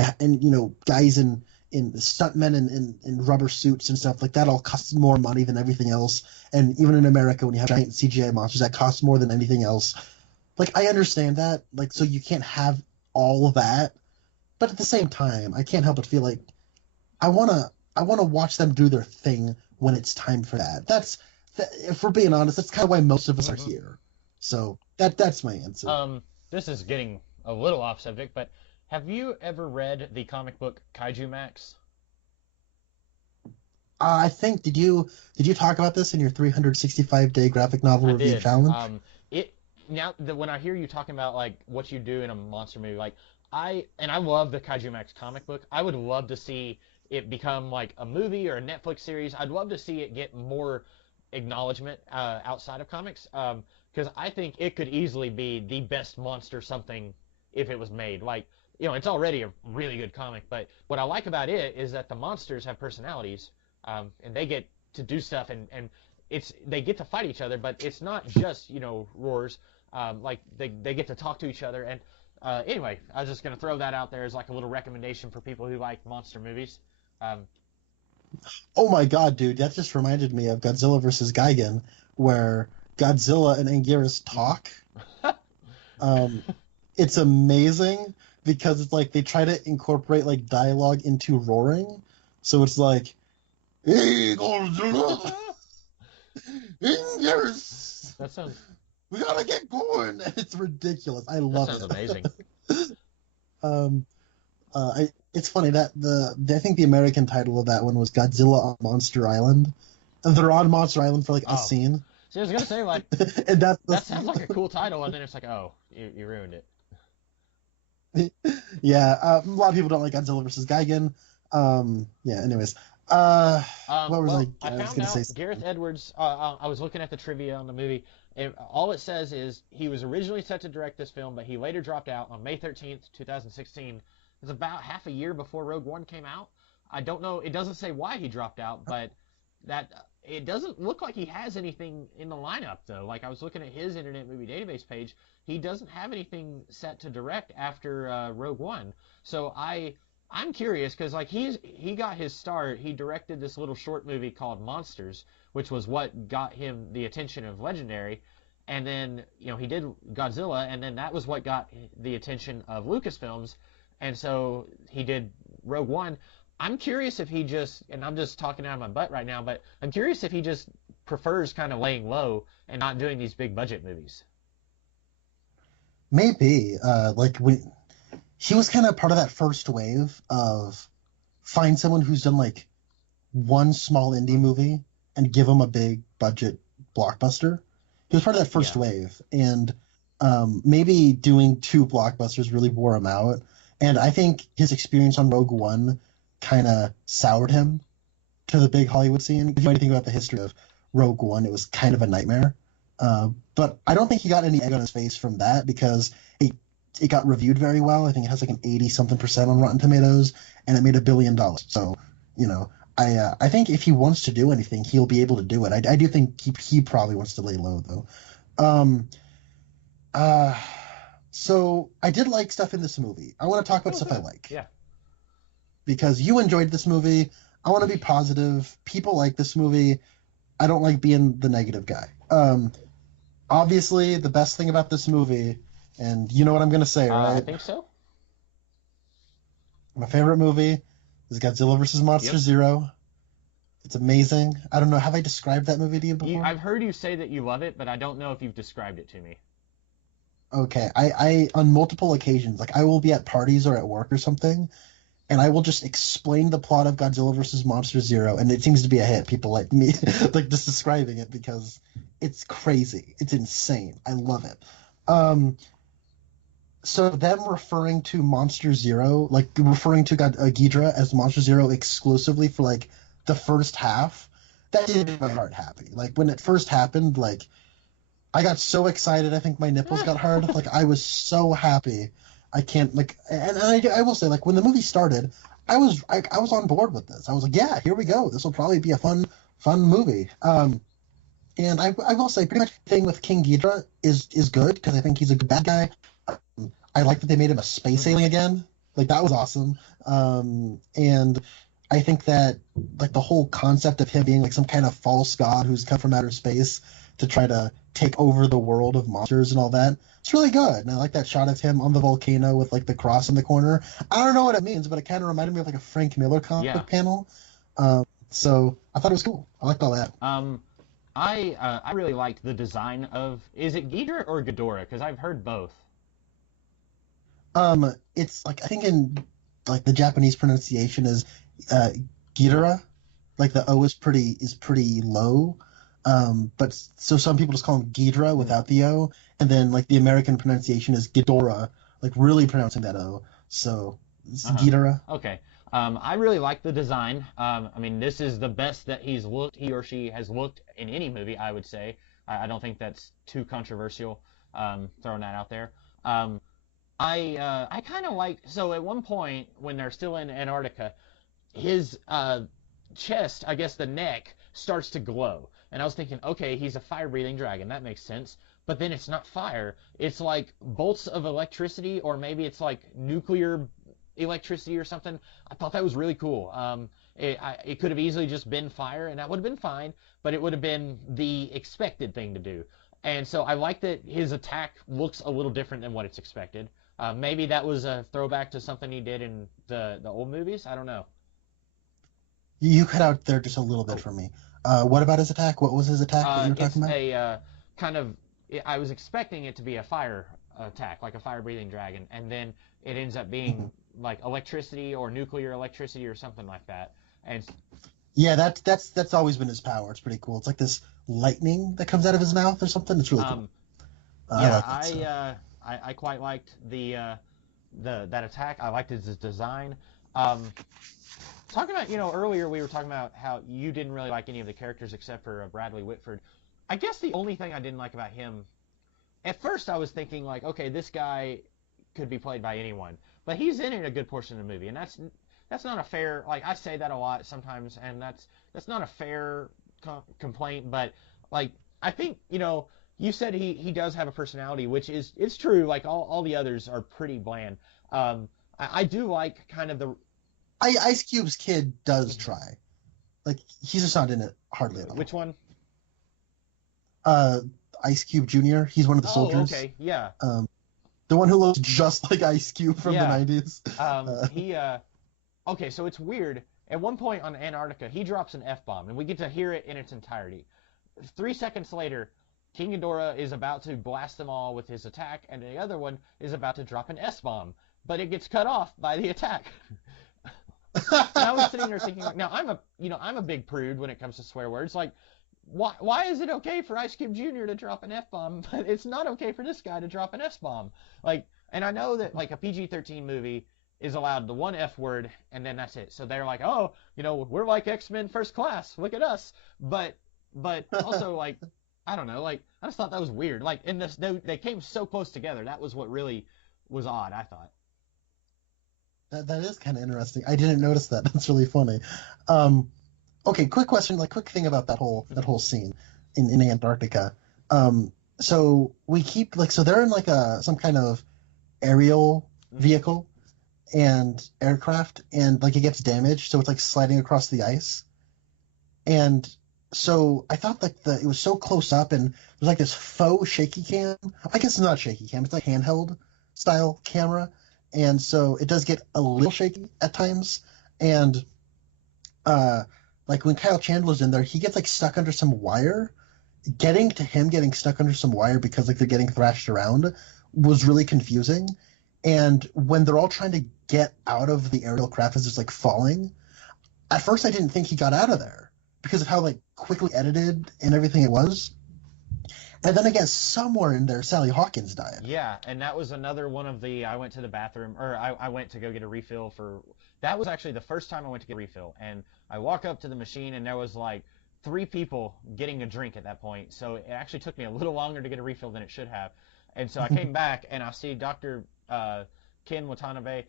guys in stuntmen in rubber suits and stuff like that all costs more money than everything else. And even in America, when you have giant CGI monsters, that costs more than anything else. Like, I understand that, like, so you can't have all of that, but at the same time, I can't help but feel like I wanna watch them do their thing when it's time for that. If we're being honest, that's kind of why most of us are here. So that's my answer. This is getting a little off subject, but have you ever read the comic book Kaiju Max? I think did you talk about this in your 365-day graphic novel review challenge? When I hear you talking about like what you do in a monster movie, like I love the Kaiju Max comic book. I would love to see it become like a movie or a Netflix series. I'd love to see it get more acknowledgement outside of comics, because I think it could easily be the best monster something if it was made. Like, it's already a really good comic, but what I like about it is that the monsters have personalities, and they get to do stuff, and they get to fight each other, but it's not just, roars. Like, they get to talk to each other, and anyway, I was just going to throw that out there as like a little recommendation for people who like monster movies. Oh my god, dude, that just reminded me of Godzilla versus Gigan, where Godzilla and Anguirus talk. It's amazing because it's like they try to incorporate like dialogue into roaring. So it's like, "Hey, Godzilla, Anguirus, That sounds. we gotta get going." It's ridiculous. I love That sounds it. amazing. It's funny that I think the American title of that one was Godzilla on Monster Island, and they're on Monster Island for like a scene. See, I was gonna say like And that sounds like a cool title, and then it's like, oh, you ruined it. Yeah, a lot of people don't like Godzilla versus Gigan. Yeah. Anyways, what was well, I was found gonna out say. Gareth Edwards. I was looking at the trivia on the movie, and all it says is he was originally set to direct this film, but he later dropped out on May 13th, 2016. It's about half a year before Rogue One came out. I don't know. It doesn't say why he dropped out, but it doesn't look like he has anything in the lineup though. Like, I was looking at his Internet Movie Database page, he doesn't have anything set to direct after Rogue One. So I'm curious because like he got his start. He directed this little short movie called Monsters, which was what got him the attention of Legendary. And then he did Godzilla, and then that was what got the attention of Lucasfilms. And so he did Rogue One. I'm curious if he just, and I'm just talking out of my butt right now, but I'm curious if he just prefers kind of laying low and not doing these big budget movies. Maybe he was kind of part of that first wave of find someone who's done like one small indie movie and give them a big budget blockbuster. He was part of that first wave, and maybe doing two blockbusters really wore him out. And I think his experience on Rogue One kind of soured him to the big Hollywood scene. If you know anything about the history of Rogue One, it was kind of a nightmare. But I don't think he got any egg on his face from that because it got reviewed very well. I think it has like an 80-something% on Rotten Tomatoes, and it made $1 billion. So you know, I think if he wants to do anything, he'll be able to do it. I do think he probably wants to lay low though. Um, uh, so I did like stuff in this movie. I want to talk about Oh, stuff I good. like Yeah. because you enjoyed this movie. I want to be positive. People like this movie. I don't like being the negative guy. Obviously, the best thing about this movie, and you know what I'm gonna say, I right? think so. My favorite movie is Godzilla vs. Monster Yep. Zero. It's amazing. I don't know. Have I described that movie to you before? I've heard you say that you love it, but I don't know if you've described it to me. Okay. I on multiple occasions, like I will be at parties or at work or something, and I will just explain the plot of Godzilla vs. Monster Zero, and it seems to be a hit. People like me, like just describing it because it's crazy. It's insane. I love it. Um, so them referring to Monster Zero, like referring to Ghidorah as Monster Zero exclusively for like the first half, that did make my heart happy. Like when it first happened, like I got so excited. I think my nipples got hard. Like I was so happy. I can't like, and I will say like when the movie started, I was on board with this. I was like, yeah, here we go. This will probably be a fun movie. And I will say pretty much thing with King Ghidorah is good because I think he's a good bad guy. I like that they made him a space alien again. Like that was awesome. And I think that like the whole concept of him being like some kind of false god who's come from outer space to try to take over the world of monsters and all that. It's really good. And I like that shot of him on the volcano with like the cross in the corner. I don't know what it means, but it kind of reminded me of like a Frank Miller comic Yeah. book panel. So I thought it was cool. I liked all that. I really liked the design of, is it Ghidorah or Ghidorah? Because I've heard both. It's like I think in like the Japanese pronunciation is uh, Ghidorah. Like the O is pretty low. But so some people just call him Ghidorah without the O, and then like the American pronunciation is Ghidorah, like really pronouncing that O. So it's Uh-huh. Ghidorah. Okay. I really like the design. I mean, this is the best that he or she has looked in any movie, I would say. I don't think that's too controversial, throwing that out there. Um, I kind of like, so at one point when they're still in Antarctica, his chest, I guess the neck, starts to glow. And I was thinking, okay, he's a fire-breathing dragon. That makes sense. But then it's not fire. It's like bolts of electricity, or maybe it's like nuclear electricity or something. I thought that was really cool. It could have easily just been fire, and that would have been fine, but it would have been the expected thing to do. And so I like that his attack looks a little different than what it's expected. Maybe that was a throwback to something he did in the old movies. I don't know. You cut out there just a little bit Oh, for me. What about his attack? What was his attack that you were it's talking about? a kind of. I was expecting it to be a fire attack, like a fire-breathing dragon, and then it ends up being like electricity or nuclear electricity or something like that. And Yeah, that's always been his power. It's pretty cool. It's like this lightning that comes out of his mouth or something. It's really cool. um, I yeah, like that stuff. I quite liked the that attack. I liked his design. Um, Talking about, earlier we were talking about how you didn't really like any of the characters except for Bradley Whitford. I guess the only thing I didn't like about him, at first I was thinking like, okay, this guy could be played by anyone, but he's in it a good portion of the movie, and that's not a fair. Like I say that a lot sometimes, and that's not a fair complaint, but like I think you said he does have a personality, which is it's true. Like all the others are pretty bland. I do like kind of the Ice Cube's kid does try. Like he's just not in it hardly at all. which one? Uh, Ice Cube Jr. He's one of the Oh, soldiers. okay, yeah, The one who looks just like Ice Cube from the yeah. 90s. He okay, so it's weird. At one point on Antarctica, he drops an F-bomb, and we get to hear it in its entirety. 3 seconds later, King Ghidorah is about to blast them all with his attack, and the other one is about to drop an S-bomb, but it gets cut off by the attack. And I was sitting there thinking, like, now I'm a big prude when it comes to swear words. Like, why is it okay for Ice Cube Jr. to drop an F bomb, but it's not okay for this guy to drop an S bomb? Like, and I know that like a PG-13 movie is allowed the one F word, and then that's it. So they're like, oh, we're like X-Men First Class. Look at us. But also like, I don't know. Like, I just thought that was weird. Like, in this, they came so close together. That was what really was odd. I thought. That is kind of interesting. I didn't notice that. That's really funny. Um, okay, quick question, like quick thing about that whole scene in Antarctica. So we keep like so they're in like a some kind of aerial Hmm. vehicle and aircraft, and like it gets damaged, so it's like sliding across the ice. And so I thought like the it was so close up, and there's like this faux shaky cam. I guess it's not shaky cam; it's like handheld style camera, and so it does get a little shaky at times. And uh, like when Kyle Chandler's in there, he gets like stuck under some wire. Getting stuck under some wire because like they're getting thrashed around was really confusing. And when they're all trying to get out of the aerial craft as it's like falling, at first I didn't think he got out of there because of how like quickly edited and everything it was. And then again, somewhere in there, Sally Hawkins died. Yeah, and that was another one of the. I went to the bathroom, or I went to go get a refill for. That was actually the first time I went to get a refill, and I walk up to the machine, and there was like three people getting a drink at that point. So it actually took me a little longer to get a refill than it should have. And so I came back, and I see Dr. Ken Watanabe.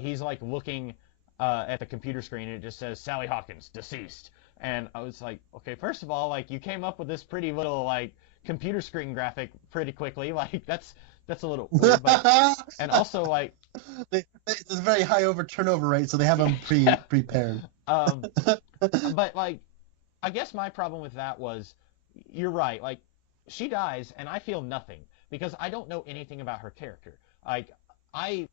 He's like looking at the computer screen, and it just says Sally Hawkins, deceased. And I was like, okay, first of all, like you came up with this pretty little like computer screen graphic pretty quickly. Like that's a little weird, but and also like It's a very high over turnover rate, so they have yeah, them yeah. prepared. Um, but like I guess my problem with that was you're right. Like she dies and I feel nothing because I don't know anything about her character. Like I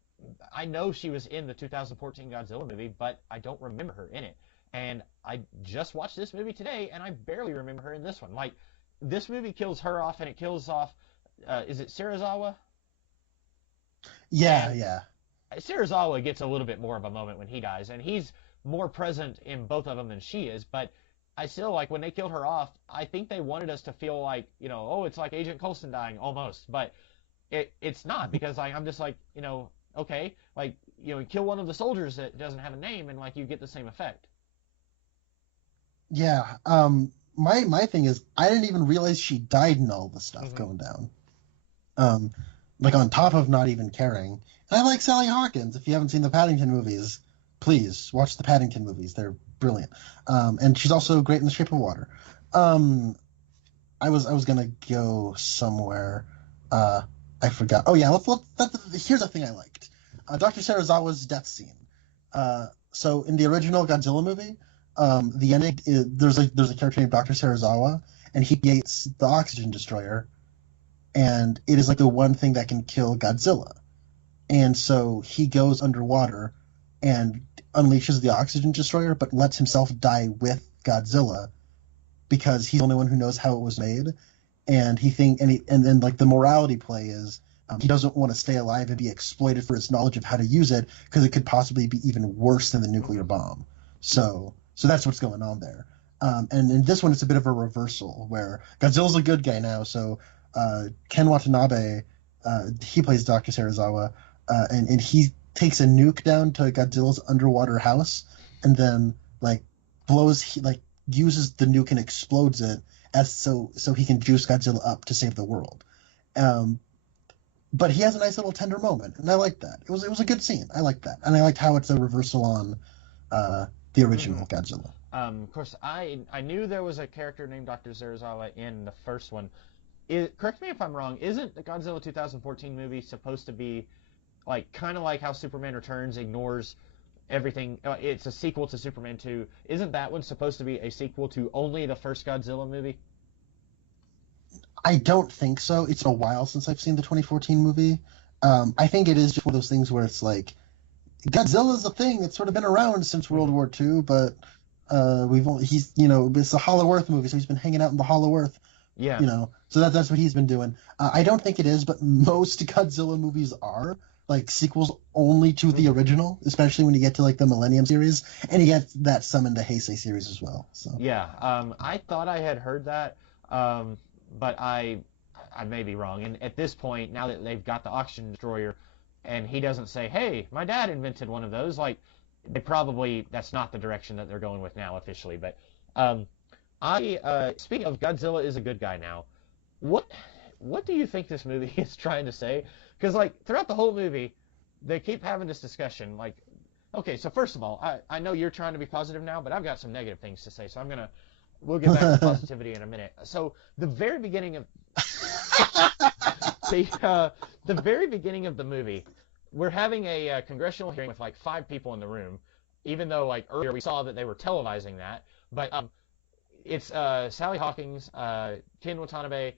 I know she was in the 2014 Godzilla movie, but I don't remember her in it. And I just watched this movie today and I barely remember her in this one. Like this movie kills her off and it kills off is it Serizawa? Yeah, And yeah. Serizawa gets a little bit more of a moment when he dies, and he's more present in both of them than she is. But I still like when they killed her off. I think they wanted us to feel like oh, it's like Agent Coulson dying almost, but it's not because I'm just like okay, like kill one of the soldiers that doesn't have a name, and like you get the same effect. Yeah. My thing is I didn't even realize she died in all the stuff Hmm. going down. Um, like on top of not even caring. And I like Sally Hawkins. If you haven't seen the Paddington movies, please watch the Paddington movies. They're brilliant. And she's also great in The Shape of Water. Um, I was gonna go somewhere. Uh, I forgot. Oh yeah, here's a thing I liked. Dr. Serizawa's death scene. So in the original Godzilla movie, the ending is, there's a character named Dr. Serizawa, and he creates the oxygen destroyer, and it is like the one thing that can kill Godzilla. And so he goes underwater and unleashes the oxygen destroyer, but lets himself die with Godzilla because he's the only one who knows how it was made. And and then like the morality play is he doesn't want to stay alive and be exploited for his knowledge of how to use it because it could possibly be even worse than the nuclear Hmm. bomb. So that's what's going on there. And in this one, it's a bit of a reversal where Godzilla's a good guy now. So Ken Watanabe, he plays Dr. Serizawa, and he takes a nuke down to Godzilla's underwater house, and then like like uses the nuke and explodes it as so he can juice Godzilla up to save the world. Um, but he has a nice little tender moment, and I like that. It was a good scene. I like that, and I liked how it's a reversal on uh, the Hmm. original Godzilla. Of course, I knew there was a character named Dr. Serizawa in the first one. Correct me if I'm wrong. Isn't the Godzilla 2014 movie supposed to be like kind of like how Superman Returns ignores everything? It's a sequel to Superman 2. Isn't that one supposed to be a sequel to only the first Godzilla movie? I don't think so. It's a while since I've seen the 2014 movie. I think it is just one of those things where it's like Godzilla's a thing that's sort of been around since World Hmm. War II, but we've only he's it's a Hollow Earth movie, so he's been hanging out in the Hollow Earth, Yeah. so that's what he's been doing. I don't think it is, but most Godzilla movies are like sequels only to the Hmm. original, especially when you get to like the Millennium series, and you get that some in the Heisei series as well. So Yeah. I thought I had heard that, but I may be wrong. And at this point, now that they've got the oxygen destroyer, and he doesn't say, "Hey, my dad invented one of those," like they probably that's not the direction that they're going with now officially. But um, I speaking of Godzilla is a good guy now. What what do you think this movie is trying to say? Because like throughout the whole movie, they keep having this discussion. Like Okay, so first of all, I know you're trying to be positive now, but I've got some negative things to say. So we'll get back to positivity in a minute. So the very beginning of the the very beginning of the movie, we're having a congressional hearing with like 5 people in the room, even though like earlier we saw that they were televising that. But it's Sally Hawkins, Ken Watanabe,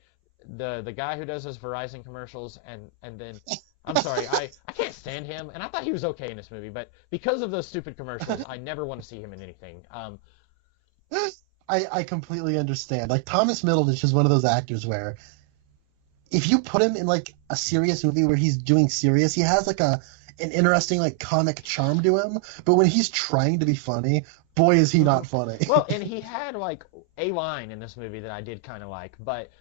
the guy who does those Verizon commercials, and then I'm sorry, I can't stand him, and I thought he was okay in this movie, but because of those stupid commercials, I never want to see him in anything. I completely understand. Like Thomas Middleditch is one of those actors where if you put him in like a serious movie where he's doing serious, he has like an interesting like comic charm to him. But when he's trying to be funny, boy is he not funny. Well, and he had like a line in this movie that I did kind of like, but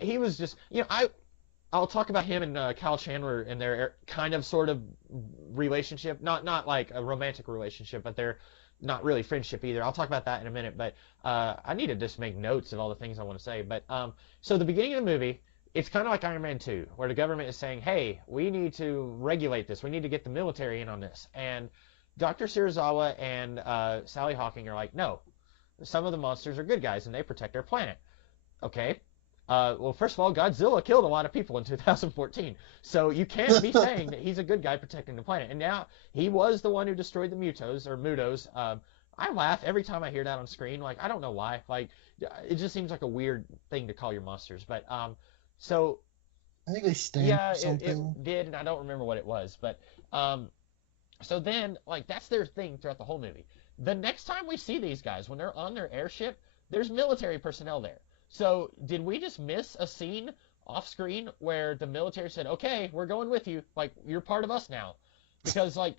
he was just I'll talk about him and Kyle Chandler and their kind of sort of relationship, not like a romantic relationship, but they're not really friendship either. I'll talk about that in a minute, but I need to just make notes of all the things I want to say. But so the beginning of the movie, it's kind of like Iron Man 2, where the government is saying, hey, we need to regulate this. We need to get the military in on this. And Dr. Serizawa and Sally Hawking are like, no, some of the monsters are good guys, and they protect our planet. Okay. Well, first of all, Godzilla killed a lot of people in 2014, so you can't be saying that he's a good guy protecting the planet. And now he was the one who destroyed the Mutos. I laugh every time I hear that on screen. Like, I don't know why. Like, it just seems like a weird thing to call your monsters. But so I think they stand yeah, for something. it did, and I don't remember what it was. But so then, like, that's their thing throughout the whole movie. The next time we see these guys, when they're on their airship, there's military personnel there. So did we just miss a scene off screen where the military said, okay, we're going with you, like, you're part of us now? Because like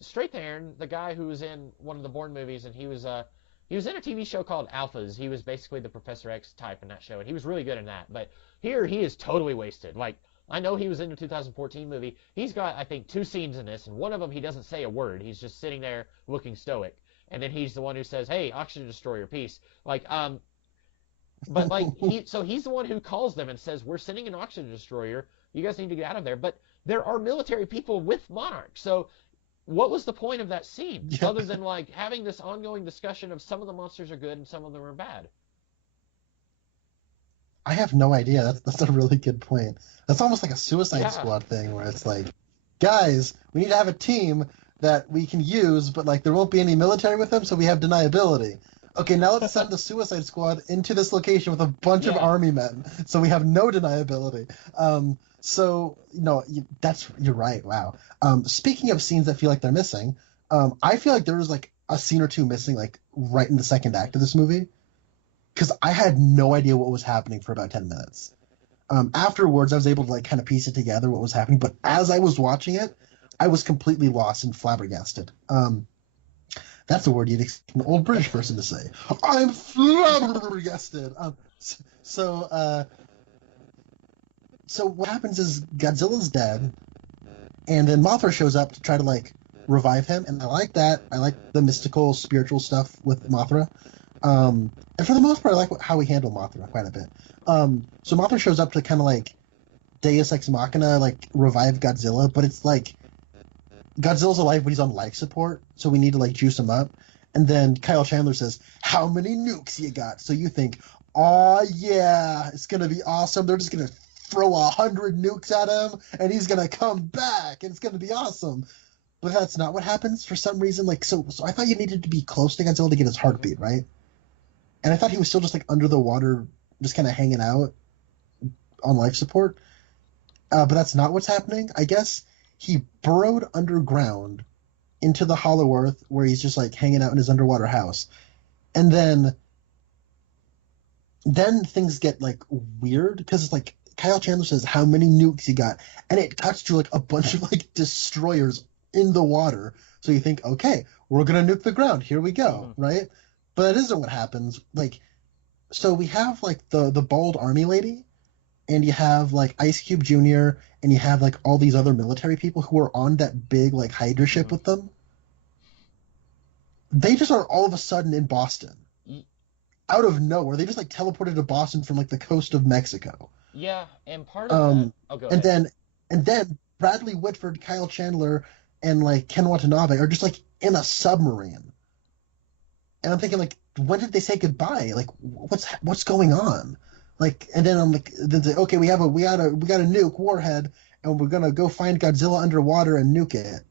Straight Aaron, the guy who was in one of the Bourne movies, and he was in a TV show called Alphas. He was basically the Professor X type in that show, and he was really good in that. But here he is totally wasted. Like, I know he was in the 2014 movie. He's got, I think, 2 scenes in this, and one of them he doesn't say a word. He's just sitting there looking stoic. And then he's the one who says, hey, oxygen destroyer, peace. Like, but like he's the one who calls them and says, we're sending an oxygen destroyer. You guys need to get out of there. But there are military people with Monarch. So what was the point of that scene other than like having this ongoing discussion of some of the monsters are good and some of them are bad? I have no idea. That's a really good point. That's almost like a Suicide Squad thing where it's like, guys, we need to have a team that we can use, but like there won't be any military with them, so we have deniability. Okay, now let's send the Suicide Squad into this location with a bunch of army men, so we have no deniability. So no, you're right. Wow. Speaking of scenes that feel like they're missing, I feel like there was like a scene or two missing, like right in the second act of this movie, because I had no idea what was happening for about 10 minutes. Afterwards, I was able to like kind of piece it together what was happening, but as I was watching it, I was completely lost and flabbergasted. That's a word you'd expect an old British person to say. I'm flabbergasted. So what happens is Godzilla's dead, and then Mothra shows up to try to like revive him, and I like that. I like the mystical, spiritual stuff with Mothra. And for the most part, I like how we handle Mothra quite a bit. So Mothra shows up to kind of like Deus Ex Machina, like revive Godzilla, but it's like Godzilla's alive, but he's on life support, so we need to like juice him up. And then Kyle Chandler says, "How many nukes you got?" So you think, "Oh yeah, it's gonna be awesome. They're just gonna throw 100 nukes at him, and he's gonna come back, and it's gonna be awesome." But that's not what happens for some reason. Like so I thought you needed to be close to Godzilla to get his heartbeat, right? And I thought he was still just like under the water, just kind of hanging out on life support. But that's not what's happening. I guess he burrowed underground into the Hollow Earth where he's just like hanging out in his underwater house. And then things get like weird because it's like Kyle Chandler says, "How many nukes you got?" And it cuts to like a bunch of like destroyers in the water. So you think, okay, we're going to nuke the ground. Here we go. Right? But that isn't what happens. Like, so we have like the bald army lady, and you have like Ice Cube Jr., and you have like all these other military people who are on that big like Hydra ship with them. They just are all of a sudden in Boston. Out of nowhere. They just like teleported to Boston from like the coast of Mexico. Yeah, and part of that... Oh, go ahead. And then Bradley Whitford, Kyle Chandler, and like Ken Watanabe are just like in a submarine, and I'm thinking like, when did they say goodbye? Like, what's going on? Like, and then I'm like, then they, okay, we got a nuke warhead, and we're gonna go find Godzilla underwater and nuke it.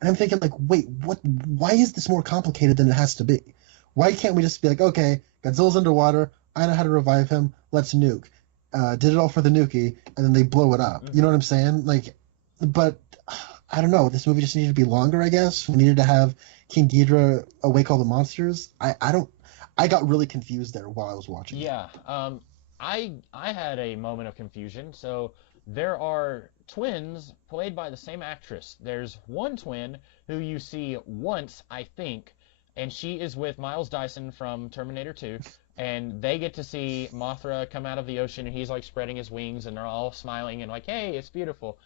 And I'm thinking like, wait, what? Why is this more complicated than it has to be? Why can't we just be like, okay, Godzilla's underwater. I know how to revive him. Let's nuke. Did it all for the nukie, and then they blow it up. You know what I'm saying? Like, but I don't know. This movie just needed to be longer. I guess we needed to have King Ghidorah awake all the monsters. I don't. I got really confused there while I was watching it. Yeah, I had a moment of confusion. So there are twins played by the same actress. There's one twin who you see once, I think, and she is with Miles Dyson from Terminator 2, and they get to see Mothra come out of the ocean, and he's like spreading his wings, and they're all smiling and like, "Hey, it's beautiful."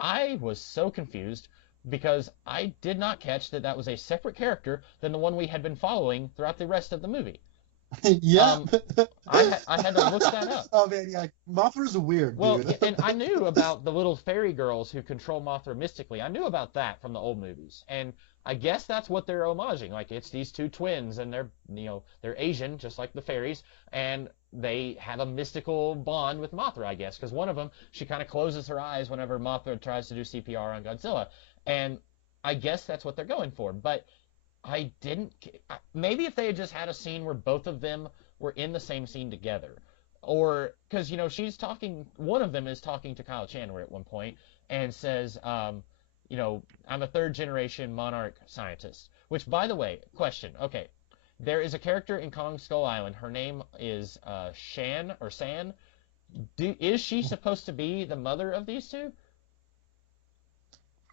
I was so confused because I did not catch that that was a separate character than the one we had been following throughout the rest of the movie. Yeah. Um, I had to look that up. Oh man, yeah. Mothra's weird, Well, dude. and I knew about the little fairy girls who control Mothra mystically. I knew about that from the old movies, and I guess that's what they're homaging. Like it's these two twins, and they're Asian, just like the fairies, and they have a mystical bond with Mothra, I guess, because one of them she kind of closes her eyes whenever Mothra tries to do CPR on Godzilla, and I guess that's what they're going for. But I didn't. Maybe if they had just had a scene where both of them were in the same scene together, or because she's talking. One of them is talking to Kyle Chandler at one point and says, I'm a third generation monarch scientist. Which, by the way, question. Okay, there is a character in Kong Skull Island. Her name is Shan or San. Is she supposed to be the mother of these two?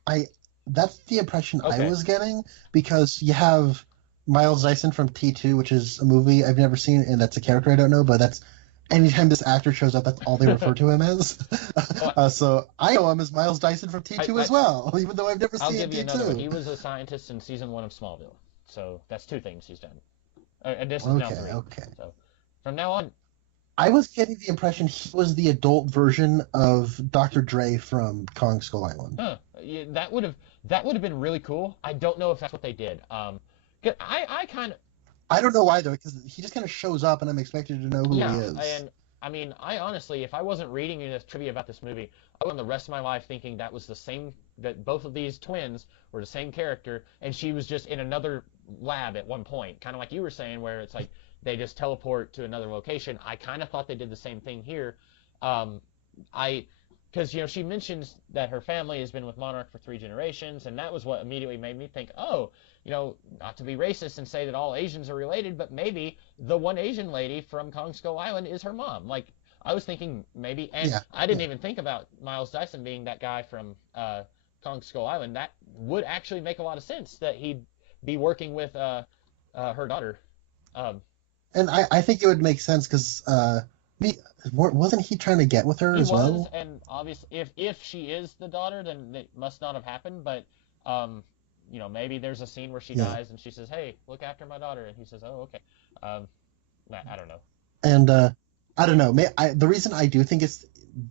I That's the impression I Okay. was getting because you have Miles Dyson from T2, which is a movie I've never seen, and that's a character I don't know, but that's anytime this actor shows up, that's all they refer to him as. Well, So I know him as Miles Dyson from I, T2 I as well, even though I've never I'll seen give you another one. T2. He was a scientist in season one of Smallville. So that's two things he's done. And this is now Okay, three. okay. So from now on, I was getting the impression he was the adult version of Dr. Dre from Kong Skull Island. yeah, that would have been really cool. I don't know if that's what they did. 'Cause I kind of I don't know why though, because he just kind of shows up, and I'm expected to know who he yeah, is. and I mean, I honestly, if I wasn't reading this trivia about this movie, I would spend the rest of my life thinking that was the same, that both of these twins were the same character, and she was just in another lab at one point, kind of like you were saying, where it's like they just teleport to another location. I kind of thought they did the same thing here. Um, I, because she mentions that her family has been with Monarch for three generations, and that was what immediately made me think, oh, not to be racist and say that all Asians are related, but maybe the one Asian lady from Kong Skull Island is her mom. Like I was thinking maybe, and Yeah, I didn't yeah. even think about Miles Dyson being that guy from Kong Skull Island. That would actually make a lot of sense that he'd be working with her daughter. Um, And I think it would make sense because wasn't he trying to get with her he as was, well? and obviously, if she is the daughter, then it must not have happened. But um, maybe there's a scene where she Yeah. dies and she says, "Hey, look after my daughter," and he says, "Oh, okay." Um, I don't know. And I don't know. The reason I do think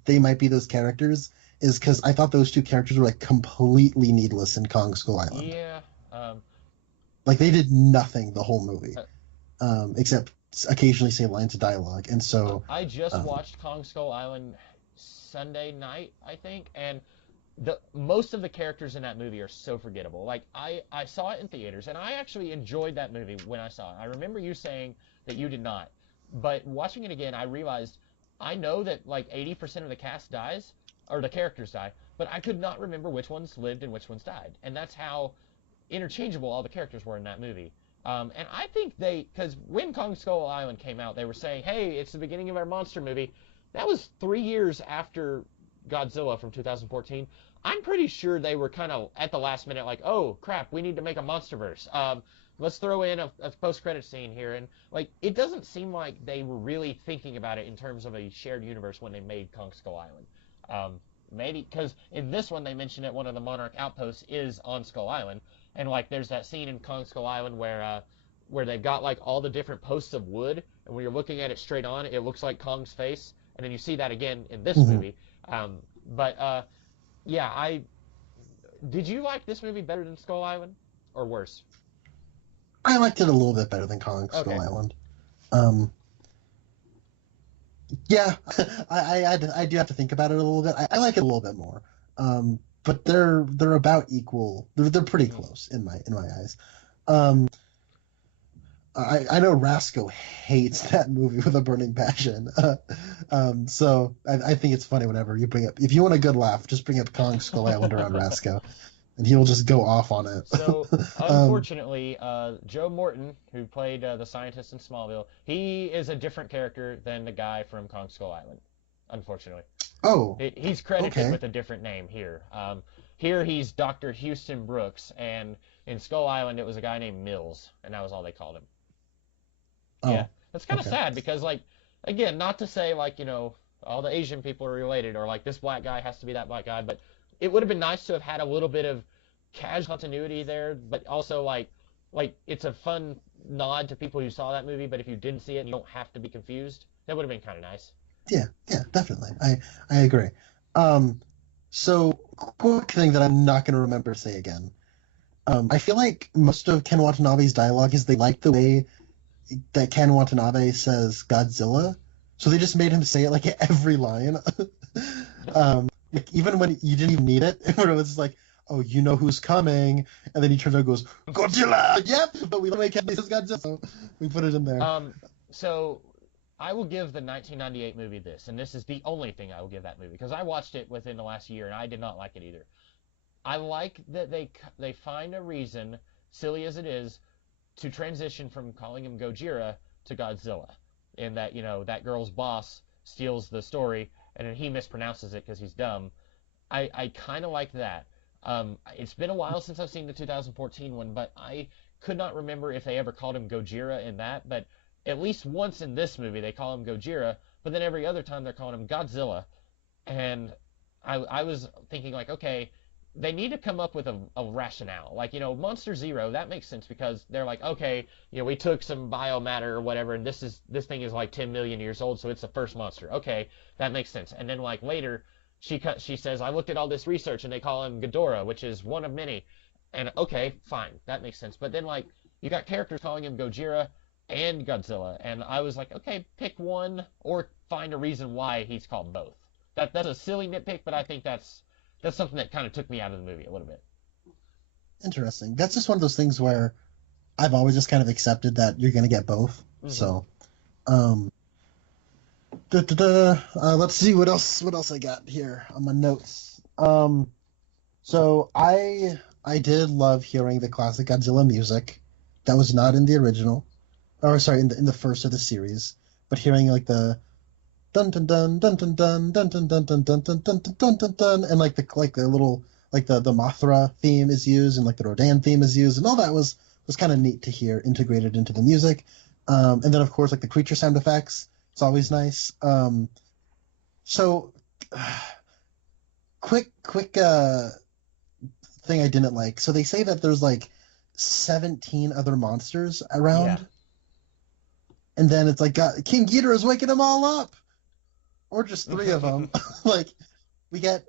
they might be those characters is because I thought those two characters were like completely needless in Kong Skull Island. Yeah. Like they did nothing the whole movie, Uh, except occasionally say lines of dialogue. And so, I just um, watched Kong Skull Island Sunday night, I think, and the most of the characters in that movie are so forgettable. Like I saw it in theaters, and I actually enjoyed that movie when I saw it. I remember you saying that you did not, but watching it again, I realized I know that like 80% of the cast dies or the characters die, but I could not remember which ones lived and which ones died, and that's how interchangeable all the characters were in that movie. And I think because when Kong Skull Island came out, they were saying, "Hey, it's the beginning of our monster movie." That was 3 years after Godzilla from 2014. I'm pretty sure they were kind of at the last minute, like, "Oh crap, we need to make a MonsterVerse. Let's throw in a post-credit scene here." And like, it doesn't seem like they were really thinking about it in terms of a shared universe when they made Kong Skull Island. Maybe because in this one they mentioned that one of the Monarch outposts is on Skull Island, and like there's that scene in Kong Skull Island where they've got like all the different posts of wood, and when you're looking at it straight on, it looks like Kong's face, and then you see that again in this mhm. movie. But yeah, Did you like this movie better than Skull Island, or worse? I liked it a little bit better than Kong Skull Okay. Island. Um, yeah, I do have to think about it a little bit. I like it a little bit more. But they're about equal. They're pretty Mhm. close in my eyes. Um, I know Rasco hates that movie with a burning passion. So I think it's funny whenever you bring up, if you want a good laugh, just bring up Kong Skull Island around Rasco, and he will just go off on it. So, um, unfortunately, Joe Morton, who played the scientist in Smallville, he is a different character than the guy from Kong Skull Island. Unfortunately, oh, he's credited okay. with a different name here. Here he's Dr. Houston Brooks, and in Skull Island it was a guy named Mills, and that was all they called him. Yeah, Oh, that's kind of okay. sad because, like, again, not to say like all the Asian people are related or like this black guy has to be that black guy, but it would have been nice to have had a little bit of casual continuity there, but also like it's a fun nod to people who saw that movie, but if you didn't see it, you don't have to be confused. That would have been kind of nice. Yeah, definitely. I agree. Um, so quick thing that I'm not going to remember to say again. I feel like most of Ken Watanabe's dialogue is they like the way that Ken Watanabe says Godzilla, so they just made him say it like every line. Like, even when you didn't even need it, where it was like, "Oh, you know who's coming," and then he turns around and goes, "Godzilla." Yep, but we don't make him say Godzilla, so we put it in there. Um, so I will give the 1998 movie this, and this is the only thing I will give that movie because I watched it within the last year and I did not like it either. I like that they find a reason, silly as it is, to transition from calling him Gojira to Godzilla, in that that girl's boss steals the story and then he mispronounces it because he's dumb. I kind of like that. It's been a while since I've seen the 2014 one, but I could not remember if they ever called him Gojira in that. But at least once in this movie they call him Gojira, but then every other time they're calling him Godzilla. And I was thinking like, okay, they need to come up with a rationale. Like, Monster Zero, that makes sense because they're like, okay, we took some biomatter or whatever, and this thing is like 10 million years old, so it's the first monster. Okay, that makes sense. And then like later, she says, I looked at all this research, and they call him Ghidorah, which is one of many. And okay, fine, that makes sense. But then like you got characters calling him Gojira and Godzilla, and I was like, okay, pick one or find a reason why he's called both. That's a silly nitpick, but I think that's something that kind of took me out of the movie a little bit. Interesting. That's just one of those things where I've always just kind of accepted that you're going to get both. Hmm. So, um, let's see what else. What else I got here on my notes. So I did love hearing the classic Godzilla music that was not in the original, or sorry, in the first of the series, but hearing like the dun dun dun dun dun dun dun dun dun dun dun dun dun dun dun dun, and like the little like the Mothra theme is used and like the Rodan theme is used, and all that was kind of neat to hear integrated into the music. And then of course like the creature sound effects, it's always nice. So quick thing I didn't like. So they say that there's like 17 other monsters Yeah. around, and then it's like King Ghidorah is waking them all up, or just three of them. Like we get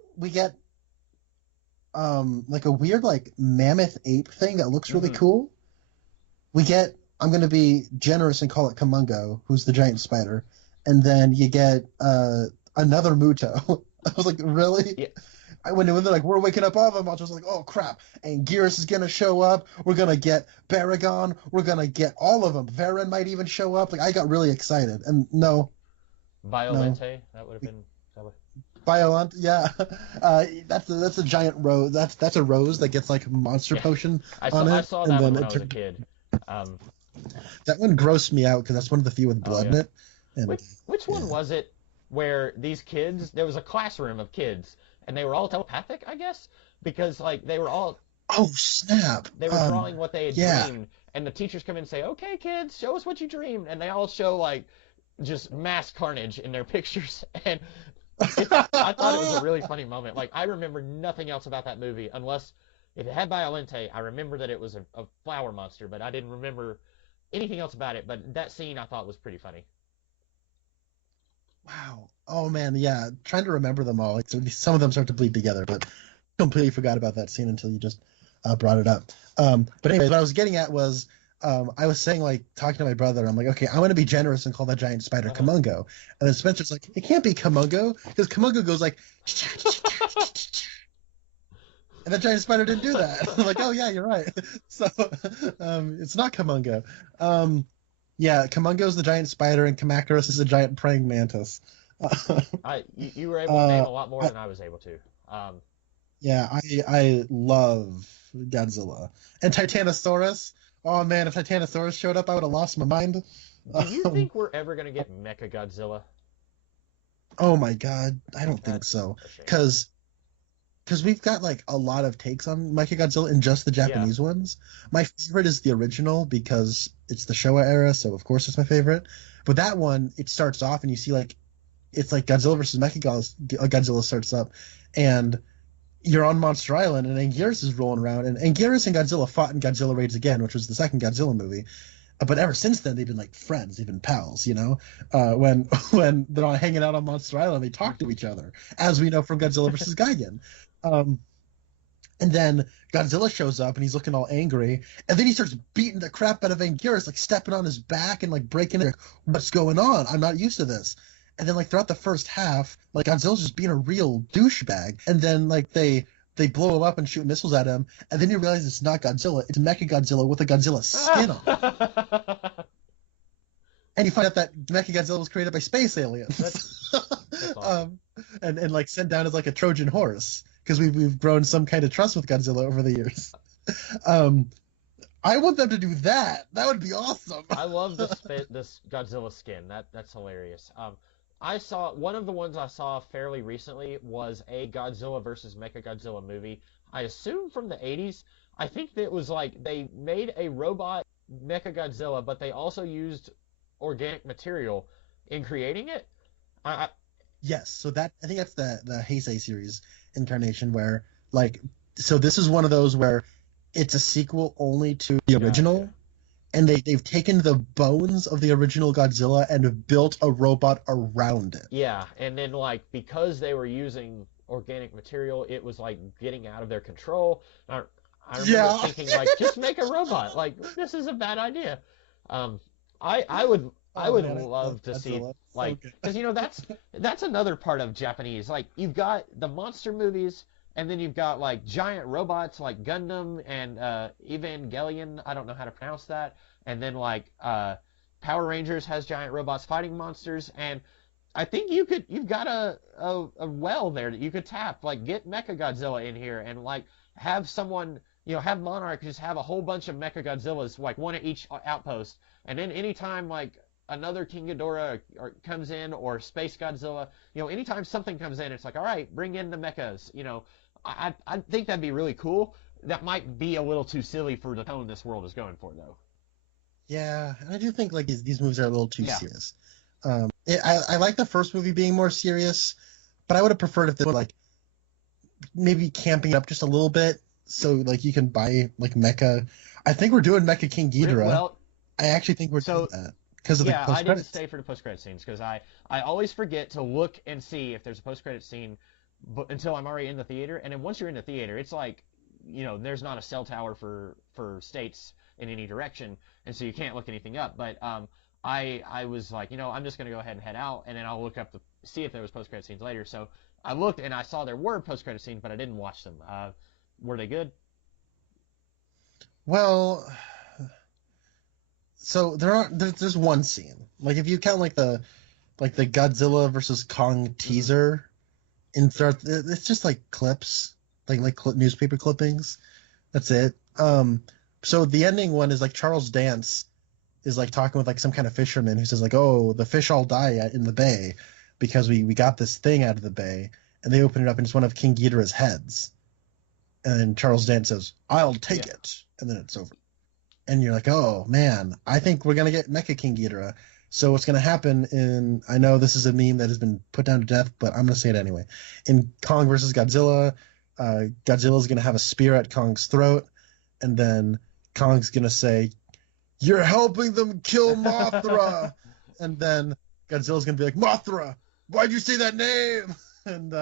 like a weird like mammoth ape thing that looks really Hmm. cool. We get, I'm gonna be generous and call it Kamungo, who's the giant spider, and then you get another Muto. I was like, really? Yeah. When they're like, we're waking up all of them, I was just like, oh crap! And Gearus is gonna show up. We're gonna get Baragon. We're gonna get all of them. Varen might even show up. Like I got really excited, and no, Violente, that would have been. That would... Violent, yeah. That's a giant rose. That's a rose that gets like monster Yeah. potion I on saw I it, saw and that one then when it I was a turned. kid. Um, That one grossed me out because that's one of the few with oh blood in yeah. it. And Which one yeah. was it where these kids? There was a classroom of kids, and they were all telepathic, I guess, because like Oh snap! they were drawing what they had Yeah. dreamed, and the teachers come in and say, "Okay, kids, show us what you dreamed," and they all show like just mass carnage in their pictures, and I thought it was a really funny moment. Like I remember nothing else about that movie unless if it had Violente, I remember that it was a flower monster, but I didn't remember anything else about it. But that scene I thought was pretty funny. Wow. Oh man, yeah. Trying to remember them all. Like so some of them start to bleed together, but completely forgot about that scene until you just brought it up. But anyways, what I was getting at was I was saying, like, talking to my brother, I'm like, okay, I'm going to be generous and call that giant spider Kumongo. And then Spencer's like, it can't be Kumongo because Kumongo goes like, and the giant spider didn't do that. I'm like, oh yeah, you're right. So it's not Kumongo. Yeah, Kumongo's the giant spider and Kamacuras is a giant praying mantis. You were able to name a lot more than I was able to. Yeah, I love Godzilla. And Titanosaurus. Oh man, if Titanosaurus showed up, I would have lost my mind. Do you think we're ever going to get Mecha Godzilla? Oh my god, I don't think so. Because we've got like a lot of takes on Mechagodzilla in just the Japanese ones. My favorite is the original because it's the Showa era, so of course it's my favorite. But that one, it starts off and you see like it's like Godzilla versus Mechagodzilla starts up, and you're on Monster Island, and Anguirus is rolling around, and Anguirus and Godzilla fought in Godzilla Raids Again, which was the second Godzilla movie. But ever since then, they've been like friends, they've been pals, you know. When they're all hanging out on Monster Island, they talk to each other, as we know from Godzilla versus Gigan. And then Godzilla shows up and he's looking all angry, and then he starts beating the crap out of Anguirus, like stepping on his back and like breaking it. Like, what's going on? I'm not used to this. And then like throughout the first half, like Godzilla's just being a real douchebag, and then like they blow him up and shoot missiles at him, and then you realize it's not Godzilla, it's Mechagodzilla with a Godzilla skin on. And you find out that Mechagodzilla was created by space aliens. That's awesome. And like sent down as like a Trojan horse, because we've grown some kind of trust with Godzilla over the years. I want them to do that. That would be awesome. I love this Godzilla skin. That's hilarious. I saw one of the ones I saw fairly recently was a Godzilla versus Mechagodzilla movie. I assume from the 80s. I think that it was like they made a robot Mechagodzilla, but they also used organic material in creating it. Yes, so that I think that's the Heisei series incarnation where like so this is one of those where it's a sequel only to the original. Gotcha. And they've taken the bones of the original Godzilla and built a robot around it. Yeah, and then like because they were using organic material, it was like getting out of their control. I remember thinking like, just make a robot. Like this is a bad idea. I would love to see like because you know that's another part of Japanese. Like you've got the monster movies. And then you've got like giant robots like Gundam and Evangelion. I don't know how to pronounce that. And then like Power Rangers has giant robots fighting monsters. And I think you've got a well there that you could tap. Like get Mechagodzilla in here and like have someone, you know, have Monarch just have a whole bunch of Mechagodzillas, like one at each outpost. And then anytime like another King Ghidorah comes in or Space Godzilla, you know, anytime something comes in, it's like, all right, bring in the mechas, you know. I think that'd be really cool. That might be a little too silly for the tone this world is going for, though. Yeah, and I do think like these movies are a little too serious. I like the first movie being more serious, but I would have preferred if they were like maybe camping up just a little bit, so like you can buy like Mecha. I think we're doing Mecha King Ghidorah. Well, I actually think we're doing that because of the post credits. I didn't stay for the post credit scenes because I always forget to look and see if there's a post credit scene. But until I'm already in the theater, and then once you're in the theater, it's like, you know, there's not a cell tower for states in any direction, and so you can't look anything up. But I was like, you know, I'm just gonna go ahead and head out, and then I'll look up see if there was post credit scenes later. So I looked and I saw there were post credit scenes, but I didn't watch them. Were they good? Well, so there's one scene. Like if you count like the Godzilla versus Kong teaser. It's just like clips, like newspaper clippings. That's it. So the ending one is like Charles Dance is like talking with like some kind of fisherman who says like, oh, the fish all die in the bay because we got this thing out of the bay, and they open it up and it's one of King Ghidorah's heads. And then Charles Dance says, I'll take it, and then it's over. And you're like, oh man, I think we're gonna get Mecha King Ghidorah. So what's going to happen I know this is a meme that has been put down to death, but I'm going to say it anyway. In Kong versus Godzilla, Godzilla's going to have a spear at Kong's throat, and then Kong's going to say, you're helping them kill Mothra! And then Godzilla's going to be like, Mothra, why'd you say that name? And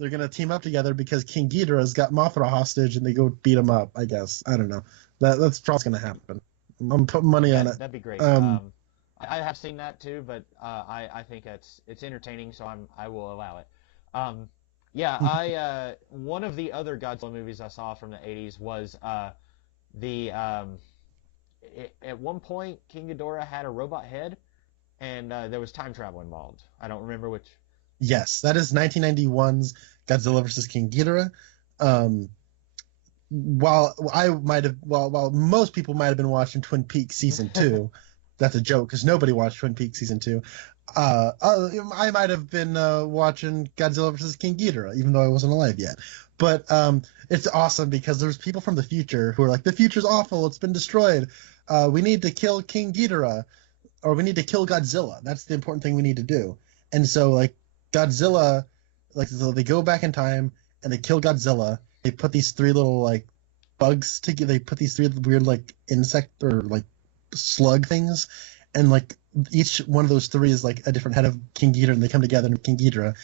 they're gonna team up together because King Ghidorah's got Mothra hostage, and they go beat him up. I guess I don't know. That's probably gonna happen. I'm putting money on it. That'd be great. I have seen that too, but I think it's entertaining, so I will allow it. Yeah, I one of the other Godzilla movies I saw from the 80s was the at one point King Ghidorah had a robot head, and there was time travel involved. I don't remember which. Yes, that is 1991's Godzilla versus King Ghidorah. While most people might have been watching Twin Peaks season 2, that's a joke because nobody watched Twin Peaks season 2. I might have been watching Godzilla versus King Ghidorah, even though I wasn't alive yet. But it's awesome because there's people from the future who are like, the future's awful, it's been destroyed. We need to kill King Ghidorah, or we need to kill Godzilla. That's the important thing we need to do. And so like Godzilla, so they go back in time and they kill Godzilla. They put these 3 little like bugs together. They put these 3 weird like insect or like slug things, and like each one of those 3 is like a different head of King Ghidorah, and they come together in King Ghidorah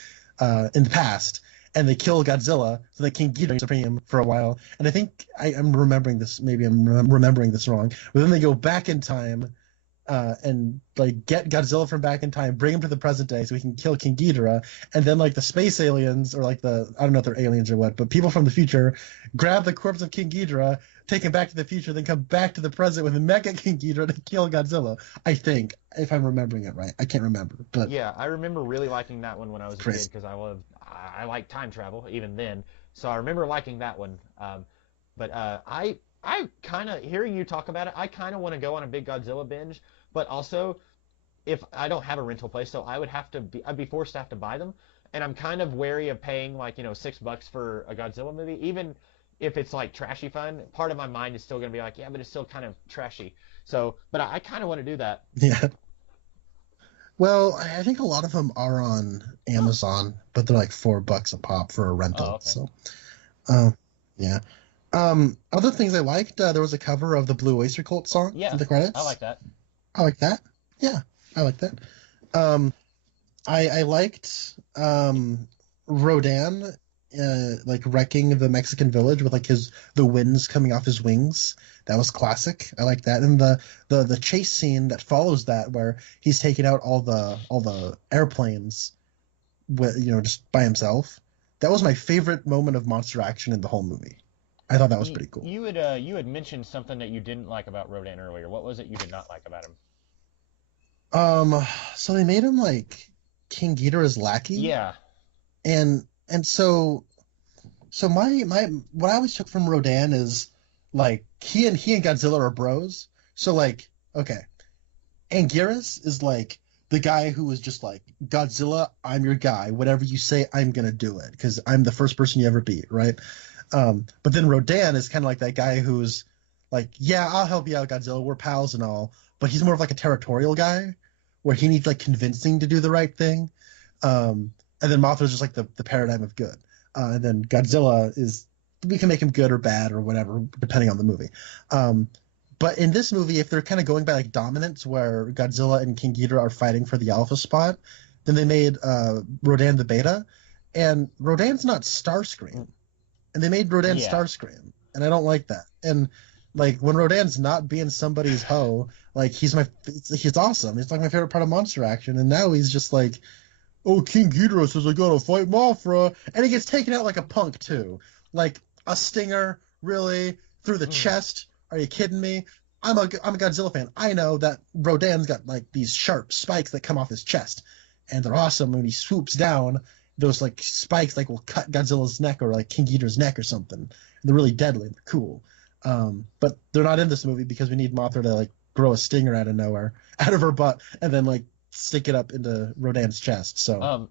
in the past, and they kill Godzilla, so that King Ghidorah is supreme for a while. And I think I'm remembering this. Maybe I'm remembering this wrong. But then they go back in time and like get Godzilla from back in time, bring him to the present day so we can kill King Ghidorah, and then like the space aliens, or like I don't know if they're aliens or what, but people from the future grab the corpse of King Ghidorah, take him back to the future, then come back to the present with a Mecha King Ghidorah to kill Godzilla. I think, if I'm remembering it right. I can't remember, but Yeah, I remember really liking that one when I was a kid because I like time travel even then. So I remember liking that one. But I kind of hearing you talk about it, I kind of want to go on a big Godzilla binge, but also if I don't have a rental place, so I'd be forced to have to buy them, and I'm kind of wary of paying like $6 for a Godzilla movie, even if it's like trashy fun. Part of my mind is still gonna be like, yeah, but it's still kind of trashy. So, but I kind of want to do that. yeah. Well, I think a lot of them are on Amazon, but they're like $4 a pop for a rental. Oh, okay. So, yeah. Other things I liked, there was a cover of the Blue Oyster Cult song in the credits. I like that. I like that. Yeah, I like that. I liked Rodan like wrecking the Mexican village with like the winds coming off his wings. That was classic. I like that. And the chase scene that follows that, where he's taking out all the airplanes with just by himself. That was my favorite moment of monster action in the whole movie. I thought that was pretty cool. You had mentioned something that you didn't like about Rodan earlier. What was it you did not like about him? So they made him like King Ghidorah's lackey. Yeah. And so my what I always took from Rodan is like he and Godzilla are bros. So like, okay, Anguirus is like the guy who was just like, Godzilla, I'm your guy. Whatever you say, I'm gonna do it because I'm the first person you ever beat, right? But then Rodan is kind of like that guy who's like, yeah, I'll help you out, Godzilla. We're pals and all, but he's more of like a territorial guy where he needs like convincing to do the right thing. And then Mothra's just like the paradigm of good. And then Godzilla we can make him good or bad or whatever, depending on the movie. But in this movie, if they're kind of going by like dominance, where Godzilla and King Ghidorah are fighting for the alpha spot, then they made Rodan the beta, and Rodan's not Starscream, and they made Rodan Starscream, and I don't like that. And like when Rodan's not being somebody's hoe, like he's awesome. It's like my favorite part of monster action, and now he's just like, oh, King Ghidorah says I gotta fight Mothra, and he gets taken out like a punk too, like a stinger, really, through the chest. Are you kidding me? I'm a Godzilla fan. I know that Rodan's got like these sharp spikes that come off his chest, and they're awesome. When he swoops down, those like spikes like will cut Godzilla's neck or like King Ghidorah's neck or something. They're really deadly. They're cool. But they're not in this movie because we need Mothra to like grow a stinger out of nowhere, out of her butt, and then like stick it up into Rodan's chest. So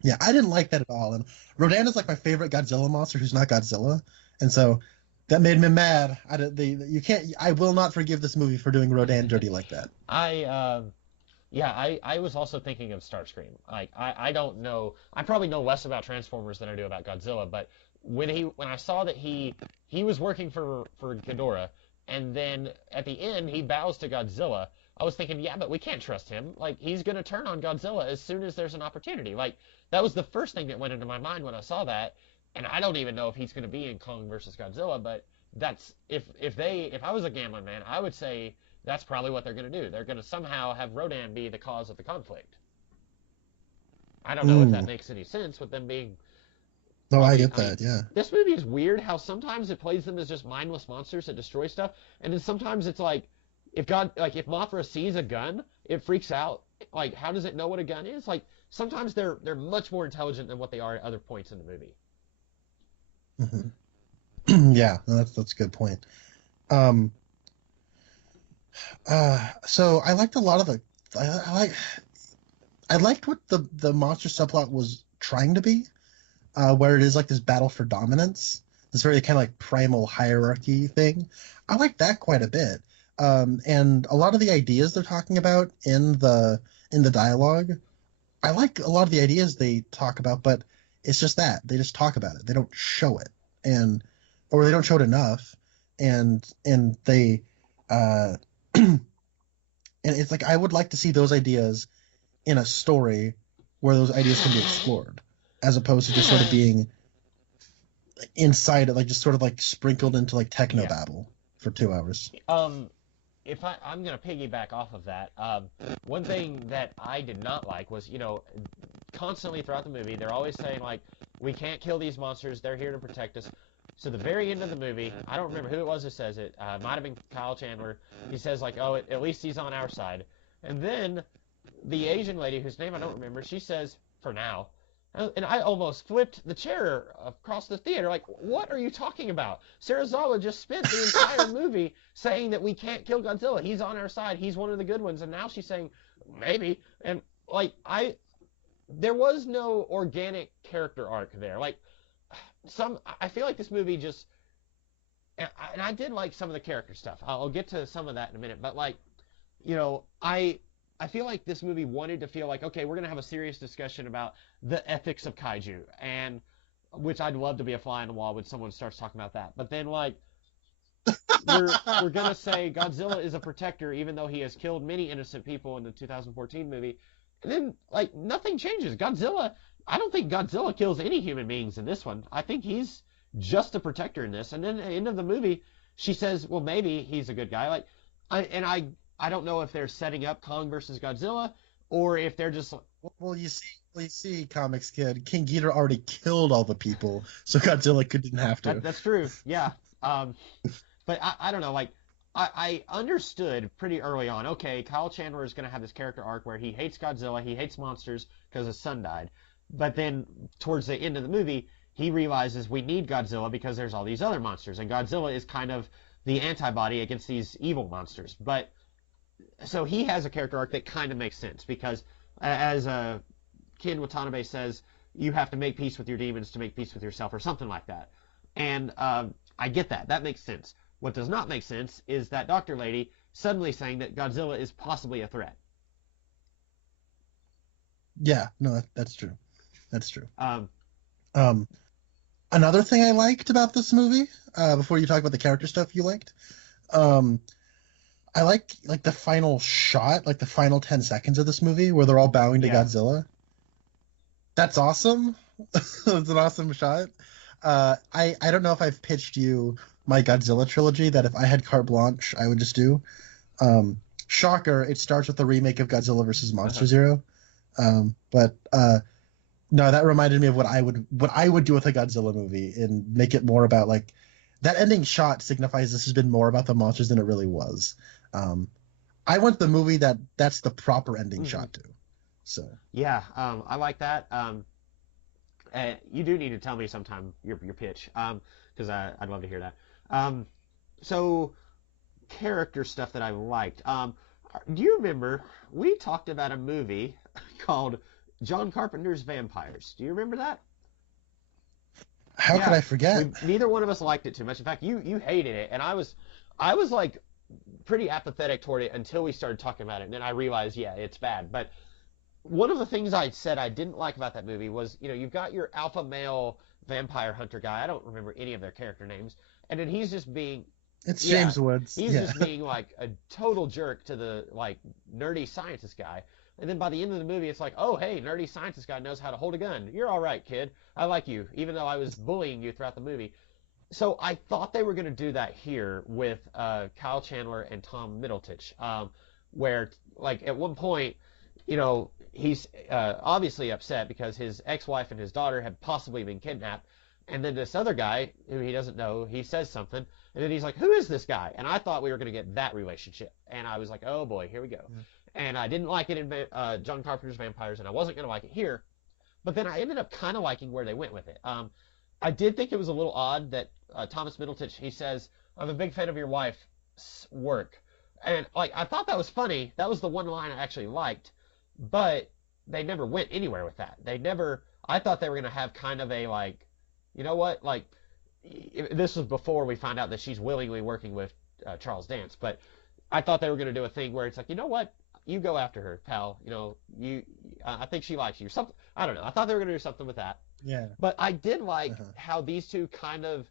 yeah, I didn't like that at all. And Rodan is like my favorite Godzilla monster who's not Godzilla, and so that made me mad. I will not forgive this movie for doing Rodan dirty like that. I was also thinking of Starscream. Like I don't know. I probably know less about Transformers than I do about Godzilla. But when I saw that he was working for Ghidorah, and then at the end he bows to Godzilla, I was thinking, yeah, but we can't trust him. Like, he's going to turn on Godzilla as soon as there's an opportunity. Like, that was the first thing that went into my mind when I saw that. And I don't even know if he's going to be in Kong versus Godzilla, but that's if I was a gambling man, I would say that's probably what they're going to do. They're going to somehow have Rodan be the cause of the conflict. I don't know if that Mm. makes any sense with them being No, I probably. get I mean, that. Yeah. this movie is weird how sometimes it plays them as just mindless monsters that destroy stuff, and then sometimes it's like if Mothra sees a gun, it freaks out. Like, how does it know what a gun is? Like, sometimes they're much more intelligent than what they are at other points in the movie. Yeah, no, that's a good point. Um, so I liked a lot of the I liked what the monster subplot was trying to be, where it is like this battle for dominance, this very kind of like primal hierarchy thing. I like that quite a bit. And a lot of the ideas they're talking about in the dialogue, I like a lot of the ideas they talk about, but it's just that they just talk about it. They don't show it, and or they don't show it enough, and they uh, and it's like I would like to see those ideas in a story where those ideas can be explored, as opposed to just sort of being inside it, like just sort of like sprinkled into like techno Yeah. babble for 2 hours. Um, if I'm gonna piggyback off of that, one thing that I did not like was, constantly throughout the movie, they're always saying like, we can't kill these monsters. They're here to protect us. So the very end of the movie, I don't remember who it was who says it. Might have been Kyle Chandler. He says like, oh, at least he's on our side. And then the Asian lady, whose name I don't remember, she says, for now. And I almost flipped the chair across the theater. Like, what are you talking about? Sarazawa just spent the entire movie saying that we can't kill Godzilla. He's on our side. He's one of the good ones. And now she's saying, maybe. And, like, there was no organic character arc there. Like, I feel like this movie just, and I did like some of the character stuff. I'll get to some of that in a minute. But, like, I feel like this movie wanted to feel like, okay, we're going to have a serious discussion about the ethics of kaiju, and which I'd love to be a fly on the wall when someone starts talking about that. But then, like, we're going to say Godzilla is a protector, even though he has killed many innocent people in the 2014 movie. And then, like, nothing changes. I don't think Godzilla kills any human beings in this one. I think he's just a protector in this. And then at the end of the movie, she says, well, maybe he's a good guy. Like, I don't know if they're setting up Kong versus Godzilla or if they're just. You see, Comics Kid, King Ghidorah already killed all the people, so Godzilla didn't have to. That's true. Yeah. But I don't know. Like, I understood pretty early on. Okay, Kyle Chandler is going to have this character arc where he hates Godzilla, he hates monsters because his son died. But then towards the end of the movie, he realizes we need Godzilla because there's all these other monsters, and Godzilla is kind of the antibody against these evil monsters. But so he has a character arc that kind of makes sense because, as Ken Watanabe says, you have to make peace with your demons to make peace with yourself, or something like that. And I get that. That makes sense. What does not make sense is that doctor lady suddenly saying that Godzilla is possibly a threat. Yeah, no, that's true. That's true. Um, Another thing I liked about this movie, before you talk about the character stuff you liked, um, I like the final shot, like the final 10 seconds of this movie where they're all bowing to Yeah. Godzilla. That's awesome. It's an awesome shot. I don't know if I've pitched you my Godzilla trilogy that if I had carte blanche, I would just do. Shocker, it starts with the remake of Godzilla vs. Monster Zero. But no, that reminded me of what I would do with a Godzilla movie and make it more about like that ending shot signifies this has been more about the monsters than it really was. I want the movie that's the proper ending shot to. So yeah, I like that. You do need to tell me sometime your pitch, because I'd love to hear that. So character stuff that I liked. Do you remember we talked about a movie called John Carpenter's Vampires? Do you remember that? how could I forget? Neither one of us liked it too much. In fact, you hated it, and I was like pretty apathetic toward it until we started talking about it, and then I realized, yeah, it's bad. But one of the things I said I didn't like about that movie was, you've got your alpha male vampire hunter guy. I don't remember any of their character names, and then he's just being It's Yeah, James Woods. he's Yeah. just being like a total jerk to the like nerdy scientist guy. And then by the end of the movie, it's like, oh hey, nerdy scientist guy knows how to hold a gun. You're all right, kid. I like you, even though I was bullying you throughout the movie. So I thought they were going to do that here with Kyle Chandler and Tom Middleditch, where like at one point, he's obviously upset because his ex-wife and his daughter had possibly been kidnapped, and then this other guy who he doesn't know, he says something, and then he's like, "Who is this guy?" And I thought we were going to get that relationship, and I was like, "Oh boy, here we go." Yeah. And I didn't like it in John Carpenter's Vampires, and I wasn't going to like it here, but then I ended up kind of liking where they went with it. I did think it was a little odd that Thomas Middleditch, he says, "I'm a big fan of your wife's work." And like I thought that was funny. That was the one line I actually liked, but they never went anywhere with that. They never. I thought they were gonna have kind of a like, you know what? Like this was before we find out that she's willingly working with Charles Dance, but I thought they were gonna do a thing where it's like, you know what? You go after her, pal. I think she likes you. Something. I don't know. I thought they were gonna do something with that. Yeah. But I did like how these two kind of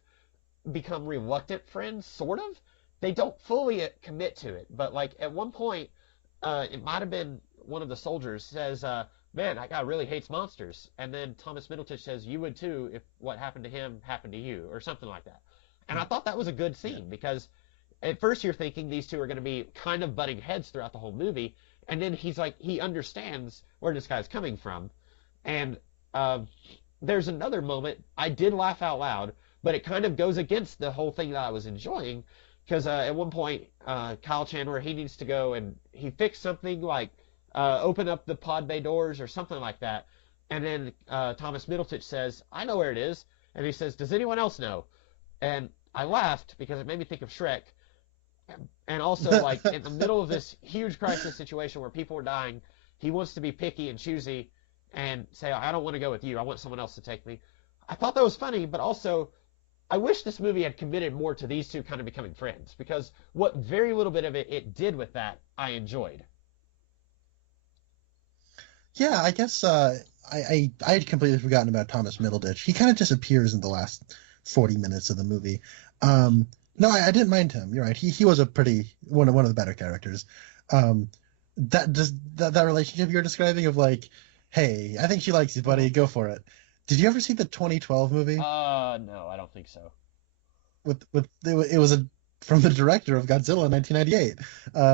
become reluctant friends, sort of. They don't fully commit to it, but like at one point, it might have been one of the soldiers says, "Man, that guy really hates monsters," and then Thomas Middleditch says, "You would too if what happened to him happened to you," or something like that. And I thought that was a good scene because at first you're thinking these two are going to be kind of butting heads throughout the whole movie, and then he's like he understands where this guy's coming from, and there's another moment I did laugh out loud, but it kind of goes against the whole thing that I was enjoying because at one point Kyle Chandler he needs to go and he fixed something like open up the pod bay doors or something like that, and then Thomas Middleditch says, "I know where it is," and he says, "Does anyone else know?" And I laughed because it made me think of Shrek, and also like in the middle of this huge crisis situation where people are dying, he wants to be picky and choosy and say, "I don't want to go with you. I want someone else to take me." I thought that was funny, but also I wish this movie had committed more to these two kind of becoming friends because what very little bit of it did with that, I enjoyed. Yeah, I guess I had completely forgotten about Thomas Middleditch. He kind of just appears in the last 40 minutes of the movie. No, I didn't mind him. You're right. He was a pretty one of the better characters. That relationship you're describing of like, hey, I think she likes you, buddy. Go for it. Did you ever see the 2012 movie? No, I don't think so. It was from the director of Godzilla in 1998,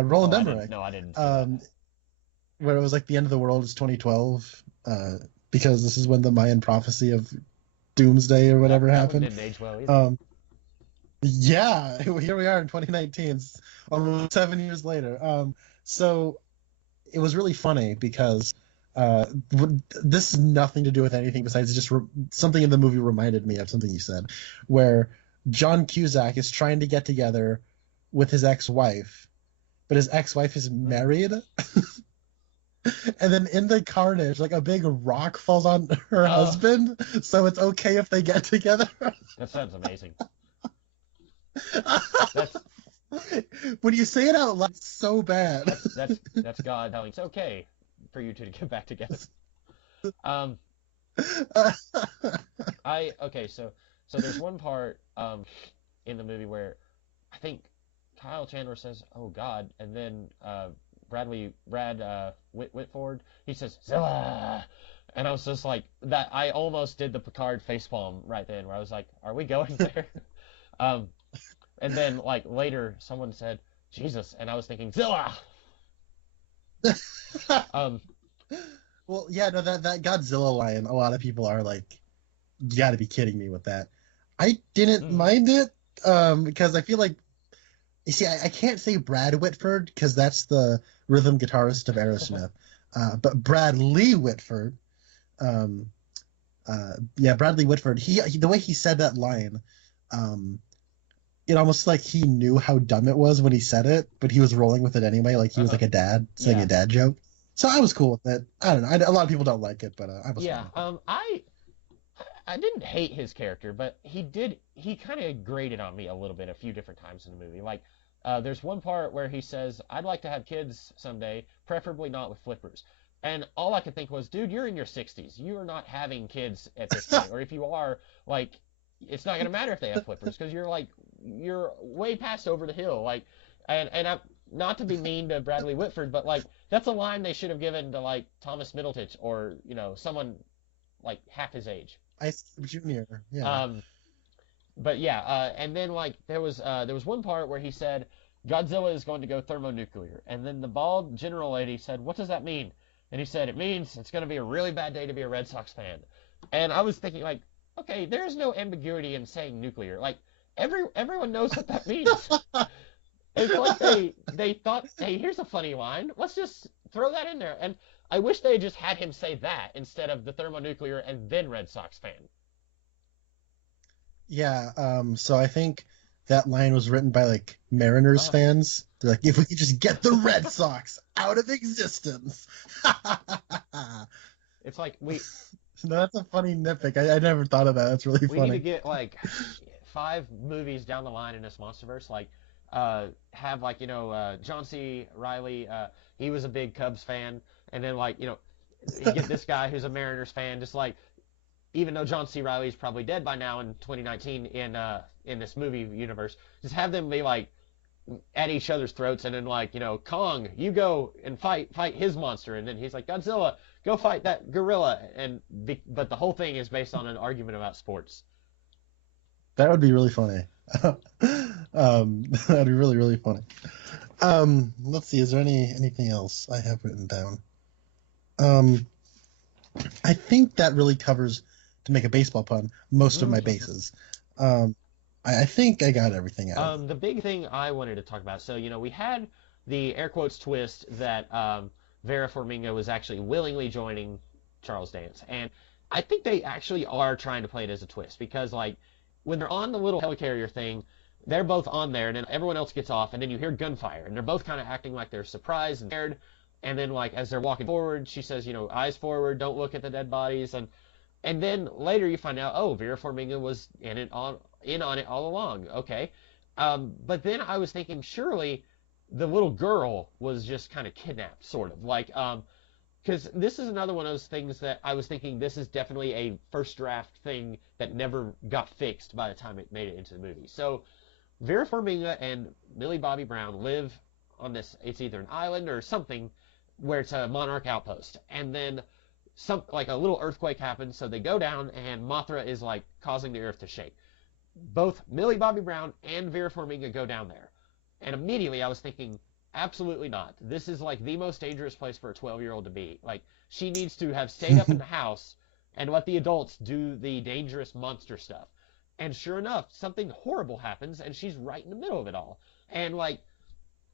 Roland Emmerich. I didn't see that. Where it was like the end of the world is 2012, because this is when the Mayan prophecy of Doomsday or whatever happened. That didn't age well either. Yeah, here we are in 2019, almost 7 years later. So it was really funny because this has nothing to do with anything besides just something in the movie reminded me of something you said, where John Cusack is trying to get together with his ex-wife, but his ex-wife is married. And then in the carnage, like a big rock falls on her husband, so it's okay if they get together. That sounds amazing. When you say it out loud, it's so bad. That's God telling it's okay for you two to get back together. So there's one part in the movie where I think Kyle Chandler says, "Oh God," and then Whitford, he says Zilla, and I was just like that. I almost did the Picard facepalm right then, where I was like, "Are we going there?" And then like later, someone said Jesus, and I was thinking Zilla. Well, yeah, no, that Godzilla line, a lot of people are like, "You got to be kidding me with that." I didn't mind it because I feel like, you see, I can't say Brad Whitford because that's the rhythm guitarist of Aerosmith, but Bradley Whitford, Bradley Whitford. He the way he said that line, it almost like he knew how dumb it was when he said it, but he was rolling with it anyway, like he was like a dad saying a dad joke. So I was cool with it. I don't know. A lot of people don't like it, but I was. Yeah. I didn't hate his character, but he kind of grated on me a little bit a few different times in the movie. Like, there's one part where he says, "I'd like to have kids someday, preferably not with flippers." And all I could think was, dude, you're in your 60s. You are not having kids at this point. Or if you are, like, it's not going to matter if they have flippers because you're, like, you're way past over the hill. Like, and I, not to be mean to Bradley Whitford, but like that's a line they should have given to like Thomas Middleditch or someone like half his age. Ice Junior. Yeah. Um, but yeah, and then like there was one part where he said Godzilla is going to go thermonuclear, and then the bald general lady said, "What does that mean?" And he said, "It means it's going to be a really bad day to be a Red Sox fan." And I was thinking like, okay, there's no ambiguity in saying nuclear. Like everyone knows what that means. It's like they thought, hey, here's a funny line. Let's just throw that in there. And I wish they had just had him say that instead of the thermonuclear and then Red Sox fan. Yeah. So I think that line was written by like Mariners Oh, fans. They're like, if we could just get the Red Sox out of existence. it's like we No, that's a funny nitpick. I never thought of that. That's really we need to funny. get like 5 movies down the line in this MonsterVerse. Like have like John C. Riley. He was a big Cubs fan, and then like you get this guy who's a Mariners fan. Just like even though John C. Riley's probably dead by now in 2019 in this movie universe, just have them be like at each other's throats, and then like Kong, you go and fight his monster, and then he's like Godzilla, go fight that gorilla, but the whole thing is based on an argument about sports. That would be really funny. That'd be really, really funny. Let's see. Is there anything else I have written down? Um, I think that really covers, to make a baseball pun, most of my bases. I think I got everything out. The big thing I wanted to talk about. So we had the air quotes twist that Vera Farmiga was actually willingly joining Charles Dance, and I think they actually are trying to play it as a twist because like when they're on the little helicarrier thing, they're both on there, and then everyone else gets off, and then you hear gunfire, and they're both kind of acting like they're surprised and scared. And then like as they're walking forward, she says, eyes forward, don't look at the dead bodies, and then later you find out, oh, Vera Farmiga was in on it all along. Okay, but then I was thinking surely the little girl was just kind of kidnapped, sort of like because this is another one of those things that I was thinking this is definitely a first draft thing that never got fixed by the time it made it into the movie. So Vera Farmiga and Millie Bobby Brown live on this. It's either an island or something where it's a monarch outpost, and then some like a little earthquake happens, so they go down, and Mothra is like causing the earth to shake. Both Millie Bobby Brown and Vera Farmiga go down there, and immediately I was thinking, absolutely not. This is like the most dangerous place for a 12-year-old to be. Like she needs to have stayed up in the house and let the adults do the dangerous monster stuff. And sure enough, something horrible happens, and she's right in the middle of it all. And like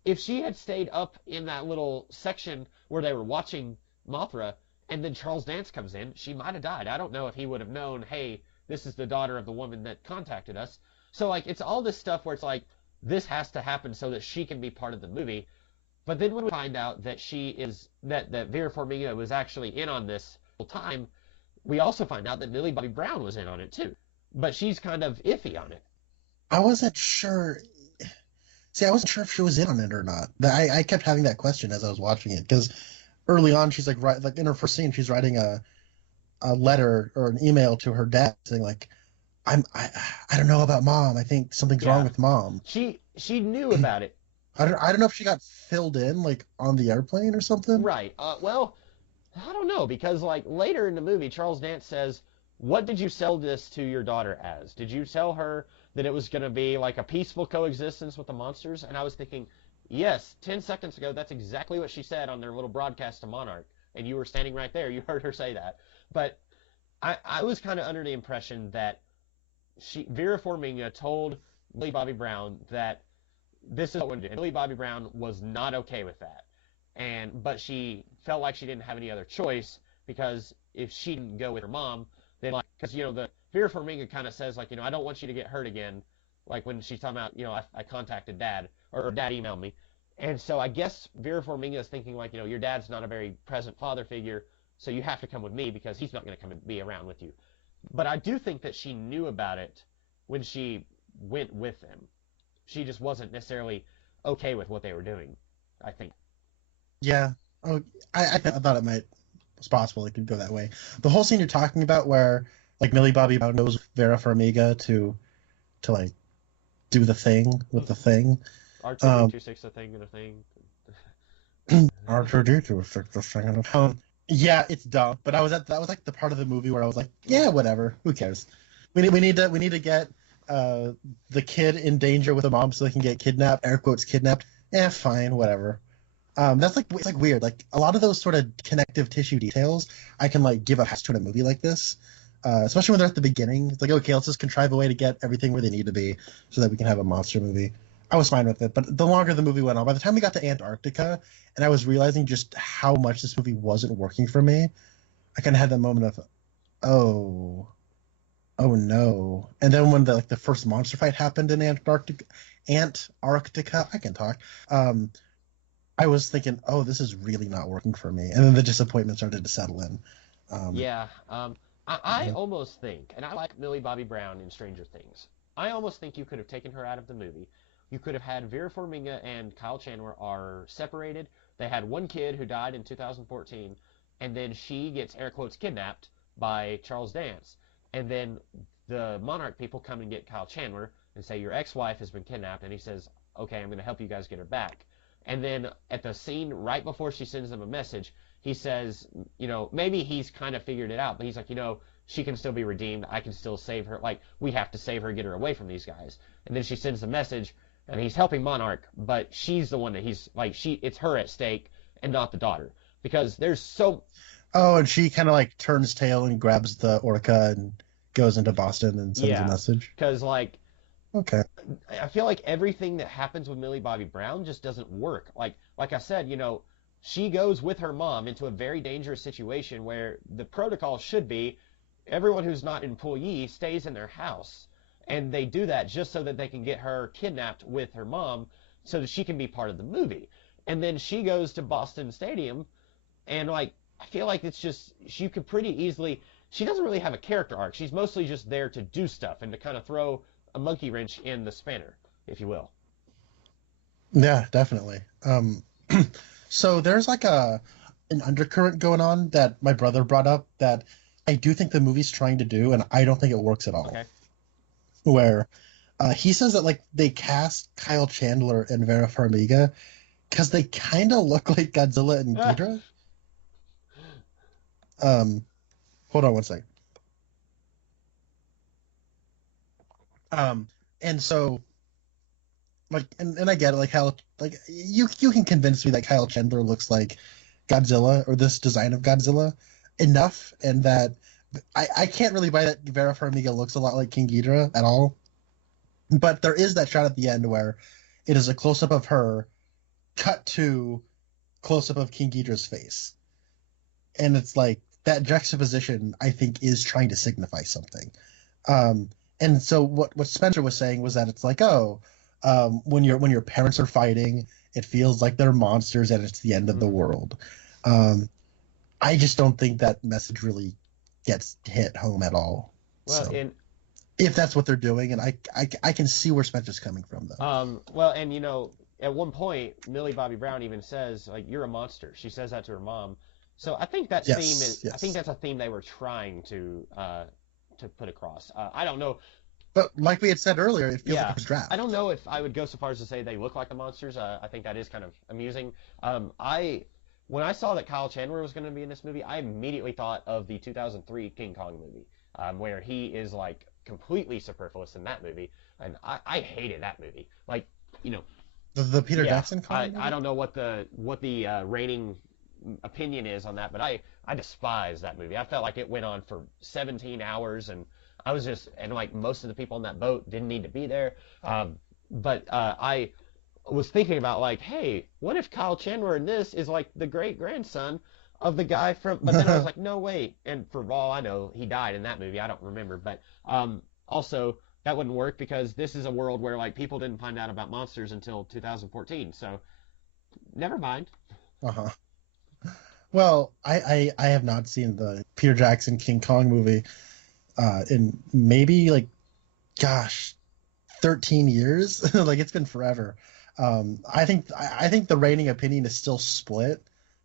if she had stayed up in that little section where they were watching Mothra, and then Charles Dance comes in, she might have died. I don't know if he would have known, hey, this is the daughter of the woman that contacted us. So like it's all this stuff where it's like this has to happen so that she can be part of the movie. But then when we find out that that Vera Farmiga was actually in on this whole time, we also find out that Millie Bobby Brown was in on it too. But she's kind of iffy on it. I wasn't sure. See, I wasn't sure if she was in on it or not. I kept having that question as I was watching it because early on she's like in her first scene she's writing a letter or an email to her dad saying like I don't know about mom. I think something's wrong Yeah. with mom. She knew about it. I don't know if she got filled in like on the airplane or something. Right. Well, I don't know because like later in the movie, Charles Dance says, "What did you sell this to your daughter as? Did you tell her that it was going to be like a peaceful coexistence with the monsters?" And I was thinking, yes, 10 seconds ago, that's exactly what she said on their little broadcast to Monarch, and you were standing right there. You heard her say that. But I was kind of under the impression that Vera Farmiga told Millie Bobby Brown that this is what we're going to do. And Millie Bobby Brown was not okay with that. But she felt like she didn't have any other choice because if she didn't go with her mom, then like, because the Vera Farmiga kind of says like, I don't want you to get hurt again. Like when she's talking about, I contacted dad or dad emailed me. And so I guess Vera Farmiga is thinking like, your dad's not a very present father figure, so you have to come with me because he's not going to come and be around with you. But I do think that she knew about it when she went with them. She just wasn't necessarily okay with what they were doing, I think. Yeah. Oh, I thought it was possible it could go that way. The whole scene you're talking about where like Millie Bobby Brown knows Vera Farmiga to like do the thing with the thing. R2D26 a thing and a thing. R2D26 the thing. Yeah, it's dumb. But that was like the part of the movie where I was like, yeah, whatever. Who cares? We need to get the kid in danger with a mom so they can get kidnapped. Air quotes kidnapped. Fine, whatever. That's like it's like weird. Like a lot of those sort of connective tissue details, I can like give a pass to in a movie like this. Especially when they're at the beginning. It's like, okay, let's just contrive a way to get everything where they need to be so that we can have a monster movie. I was fine with it, but the longer the movie went on, by the time we got to Antarctica, and I was realizing just how much this movie wasn't working for me, I kind of had that moment of, oh, oh no. And then when the first monster fight happened in Antarctica, I can talk. I was thinking, oh, this is really not working for me, and then the disappointment started to settle in. Yeah. I almost think, and I like Millie Bobby Brown in Stranger Things. I almost think you could have taken her out of the movie. You could have had Vera Farmiga and Kyle Chandler are separated. They had one kid who died in 2014, and then she gets air quotes kidnapped by Charles Dance. And then the Monarch people come and get Kyle Chandler and say, your ex-wife has been kidnapped, and he says, okay, I'm going to help you guys get her back. And then at the scene right before she sends them a message, he says, maybe he's kind of figured it out, but he's like, she can still be redeemed. I can still save her. Like, we have to save her, get her away from these guys. And then she sends the message, and he's helping Monarch, but she's the one that he's like, it's her at stake and not the daughter. Because there's so. Oh, and she kind of like turns tail and grabs the orca and goes into Boston and sends a message. Because like. Okay. I feel like everything that happens with Millie Bobby Brown just doesn't work. Like I said, she goes with her mom into a very dangerous situation where the protocol should be everyone who's not an employee stays in their house. And they do that just so that they can get her kidnapped with her mom so that she can be part of the movie. And then she goes to Boston Stadium and I feel like it's just, she could pretty easily, she doesn't really have a character arc. She's mostly just there to do stuff and to kind of throw a monkey wrench in the spanner, if you will. Yeah, definitely. So there's like an undercurrent going on that my brother brought up that I do think the movie's trying to do, and I don't think it works at all. Okay. Where he says that like they cast Kyle Chandler and Vera Farmiga because they kind of look like Godzilla and Ghidorah. Hold on one second. And so, like, and I get it, like how, like, you can convince me that Kyle Chandler looks like Godzilla or this design of Godzilla enough, and that I can't really buy that Vera Farmiga looks a lot like King Ghidorah at all. But there is that shot at the end where it is a close up of her, cut to close up of King Ghidorah's face, and it's like that juxtaposition I think is trying to signify something. And so what Spencer was saying was that it's like, when your parents are fighting, it feels like they're monsters and it's the end of the world. I just don't think that message really gets hit home at all. Well, so, if that's what they're doing, and I can see where Spencer's coming from, though. Well, and at one point, Millie Bobby Brown even says, like, you're a monster. She says that to her mom. So I think that theme is. Yes. I think that's a theme they were trying to put across. I don't know. But like we had said earlier, it feels like it was draft. I don't know if I would go so far as to say they look like the monsters. I think that is kind of amusing. When I saw that Kyle Chandler was going to be in this movie, I immediately thought of the 2003 King Kong movie, where he is like completely superfluous in that movie, and I hated that movie. Like, the Peter Jackson Kong movie? I don't know what the reigning opinion is on that, but I despise that movie. I felt like it went on for 17 hours, and I was just, and like most of the people on that boat didn't need to be there. But I was thinking about like, hey, what if Kyle Chandler in this is like the great grandson of the guy from, but then I was like, no, wait. And for all I know, he died in that movie. I don't remember. But also, that wouldn't work because this is a world where like people didn't find out about monsters until 2014. So never mind. Uh-huh. Well, I have not seen the Peter Jackson King Kong movie in maybe 13 years. Like, it's been forever. I think the reigning opinion is still split.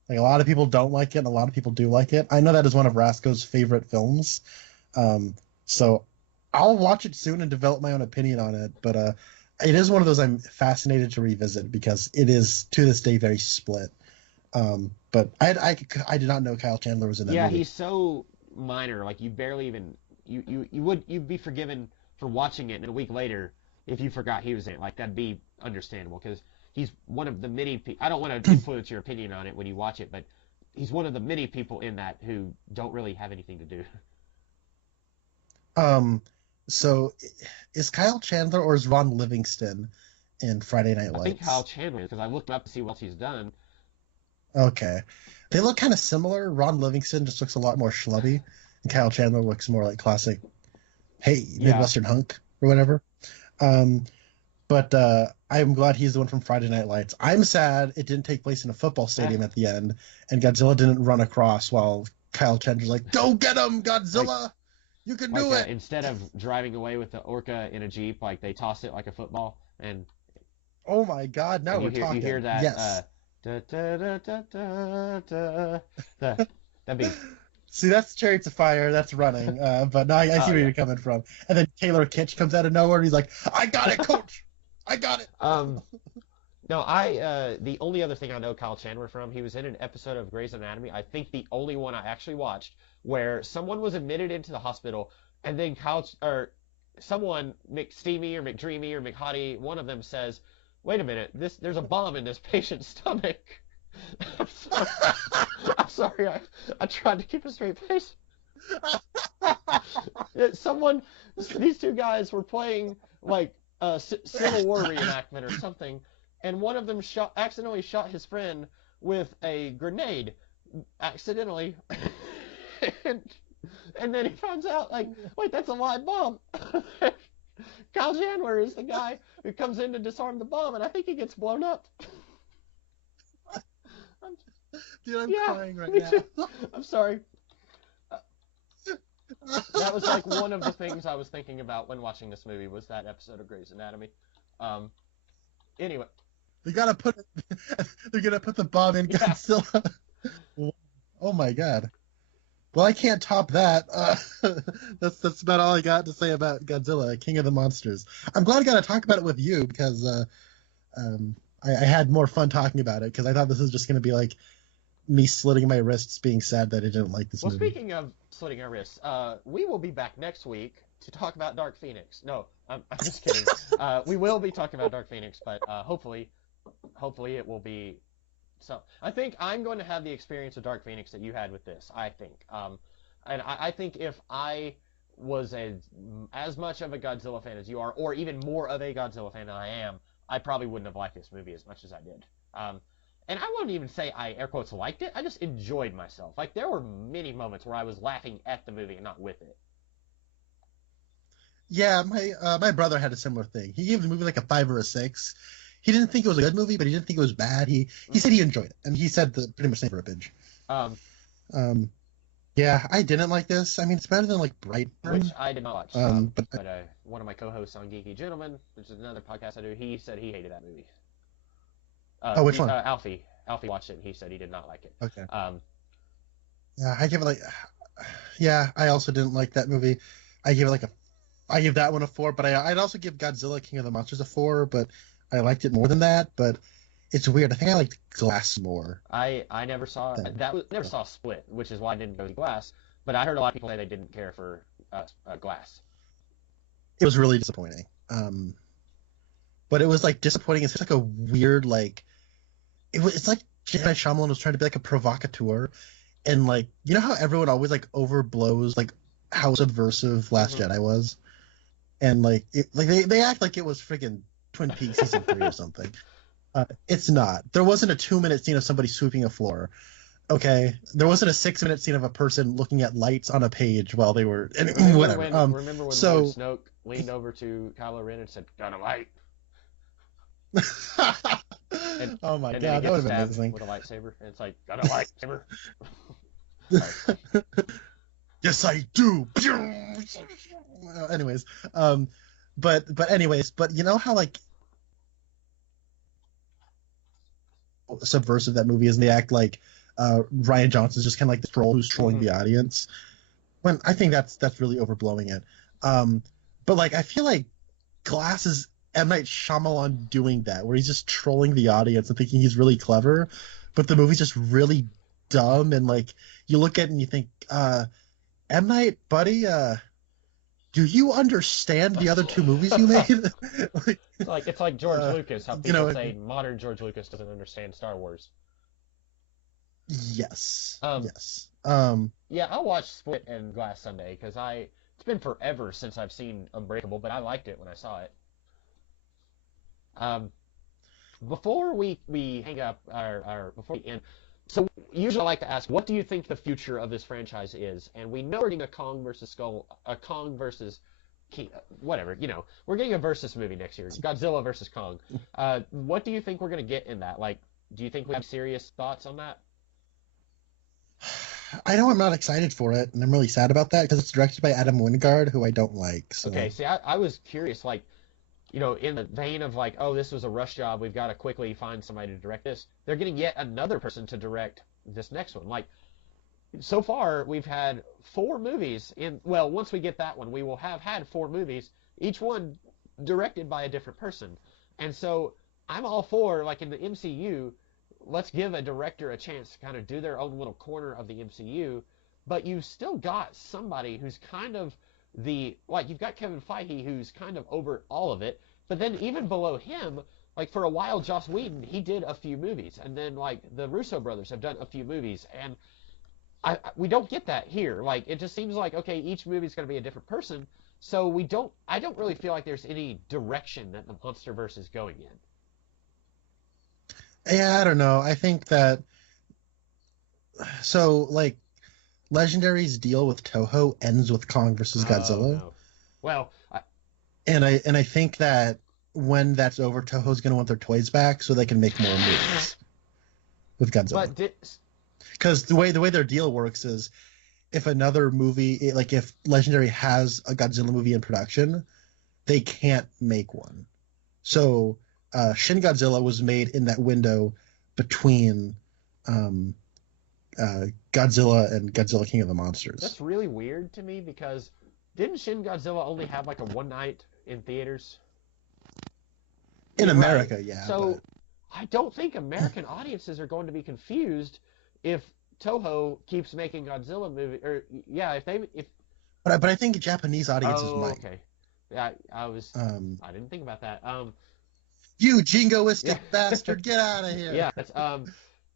Like, a lot of people don't like it and a lot of people do like it. I know that is one of Rasco's favorite films. So I'll watch it soon and develop my own opinion on it. But it is one of those I'm fascinated to revisit because it is to this day very split. But I did not know Kyle Chandler was in that Yeah, movie. he's so minor. Like you barely even you'd be forgiven for watching it, and a week later, if you forgot he was in it, like that'd be understandable because he's one of the many. I don't want to influence your opinion on it when you watch it, but he's one of the many people in that who don't really have anything to do. Um, so is Kyle Chandler or is Ron Livingston in Friday Night I think Kyle Lights? Chandler because I looked him up to see what else he's done. Okay, they look kind of similar. Ron Livingston just looks a lot more schlubby, and Kyle Chandler looks more like classic, hey, Yeah. Midwestern hunk or whatever. Um, but I'm glad he's the one from Friday Night Lights. I'm sad it didn't take place in a football stadium at the end, and Godzilla didn't run across while Kyle Chandler's like, "Go get him, like Godzilla! You can like do it!" instead of driving away with the orca in a jeep, like they toss it like a football, Oh my God! Now and we're you hear talking. that Yes. da, da, da, da, da, da, that'd be See, that's Chariots of Fire. That's running. But no, I see oh where yeah. you're coming from. And then Taylor Kitsch comes out of nowhere, and he's like, "I got it, coach. I got it." Um, no, I the only other thing I know Kyle Chandler from, he was in an episode of Grey's Anatomy. I think the only one I actually watched where someone was admitted into the hospital, and then or someone McSteamy or McDreamy or McHottie, one of them says, "Wait a minute, there's a bomb in this patient's stomach." I'm sorry. I'm sorry. I tried to keep a straight face. Someone, these two guys were playing like a Civil War reenactment or something, and one of them accidentally shot his friend with a grenade, accidentally, and, and then he finds out like, wait, that's a live bomb. Kyle Chandler is the guy who comes in to disarm the bomb, and I think he gets blown up. I'm, Dude, I'm yeah, crying right me now. too. I'm sorry. That was like one of the things I was thinking about when watching this movie was that episode of Grey's Anatomy. Um, anyway, They gotta put. They're gonna put the bomb in yeah. Godzilla. Oh my God. Well, I can't top that. That's about all I got to say about Godzilla, King of the Monsters. I'm glad I got to talk about it with you because I had more fun talking about it because I thought this was just going to be like me slitting my wrists, being sad that I didn't like this Well, movie. speaking of slitting our wrists, we will be back next week to talk about Dark Phoenix. No, I'm just kidding. We will be talking about Dark Phoenix, but hopefully it will be. So I think I'm going to have the experience of Dark Phoenix that you had with this. I think, and I think if I was as much of a Godzilla fan as you are, or even more of a Godzilla fan than I am, I probably wouldn't have liked this movie as much as I did. And I wouldn't even say I air quotes liked it. I just enjoyed myself. Like there were many moments where I was laughing at the movie and not with it. Yeah, my brother had a similar thing. He gave the movie like a 5 or a 6. He didn't think it was a good movie, but he didn't think it was bad. He said he enjoyed it, and he said the pretty much same verbiage. Um, Um, yeah, I didn't like this. I mean, it's better than like Brightburn. which I did not watch. But But one of my co-hosts on Geeky Gentleman, which is another podcast I do, he said he hated that movie. oh, which one? Alfie. Alfie watched it and he said he did not like it. Okay. Um, Yeah, I give it like. Yeah, I also didn't like that movie. I give it like a. I give that one a 4, but I'd also give Godzilla King of the Monsters a 4, but I liked it more than that. But it's weird. I think I liked Glass more. I never saw never saw Split, which is why I didn't go to Glass. But I heard a lot of people say they didn't care for Glass. It was really disappointing. But it was like disappointing. It's like a weird like. It's like J. Shyamalan was trying to be like a provocateur, and like you know how everyone always like overblows like how subversive Last Jedi was, and like they act like it was freaking Twin Peaks season 3 or something. It's not. There wasn't a 2-minute scene of somebody sweeping a floor. Okay, there wasn't a 6-minute scene of a person looking at lights on a page while they were whatever. Remember when so Lord Snoke leaned over to Kylo Ren and said, "Got a light." oh my And then God, he that gets would have been stabbed amazing. with a lightsaber, and it's like, "Got a lightsaber." Yes, I do. Anyways, but you know how like subversive that movie is, and they act like Ryan Johnson's just kind of like the troll who's trolling the audience. When I think that's really overblowing it. But like I feel like Glass is M. Night Shyamalan doing that, where he's just trolling the audience and thinking he's really clever, but the movie's just really dumb. And like you look at it and you think, M. Night, buddy, do you understand the other two movies you made? like, It's like George Lucas, how you people know, say modern George Lucas doesn't understand Star Wars. yes, Um, yes. yeah, I watched Split and Glass Sunday because it's been forever since I've seen Unbreakable, but I liked it when I saw it. Um, before we hang up, or before we end, so usually I like to ask, what do you think the future of this franchise is? And we know we're getting a Kong versus a Kong versus King, whatever, we're getting a versus movie next year, Godzilla versus Kong. What do you think we're gonna get in that? Like, do you think we have serious thoughts on that? I know I'm not excited for it, and I'm really sad about that because it's directed by Adam Wingard, who I don't like. Okay, So see, I was curious, like, in the vein of like, oh, this was a rush job, we've got to quickly find somebody to direct this. They're getting yet another person to direct this next one. Like, so far, we've had four movies well, once we get that one, we will have had four movies, each one directed by a different person. And so I'm all for, like, in the MCU, let's give a director a chance to kind of do their own little corner of the MCU, but you've still got somebody who's kind of like, you've got Kevin Feige who's kind of over all of it, but then even below him, like, for a while, Joss Whedon, he did a few movies, and then, like, the Russo brothers have done a few movies, and we don't get that here. Like, it just seems like, okay, each movie's going to be a different person, so I don't really feel like there's any direction that the MonsterVerse is going in. yeah, I don't know. I think that like Legendary's deal with Toho ends with Kong versus Oh Godzilla, no. Well, and I think that when that's over, Toho's gonna want their toys back so they can make more movies with Godzilla. but Because the way their deal works is if another movie, like if Legendary has a Godzilla movie in production, they can't make one. So Shin Godzilla was made in that window between um, Godzilla and Godzilla King of the Monsters. that's really weird to me because didn't Shin Godzilla only have like a one night in theaters? In You're right. America, yeah. So I don't think American audiences are going to be confused if Toho keeps making Godzilla movie, or yeah, if but I think Japanese audiences oh, might. okay. Yeah, I didn't think about that. You jingoistic Yeah. bastard, get out of here! Yeah, that's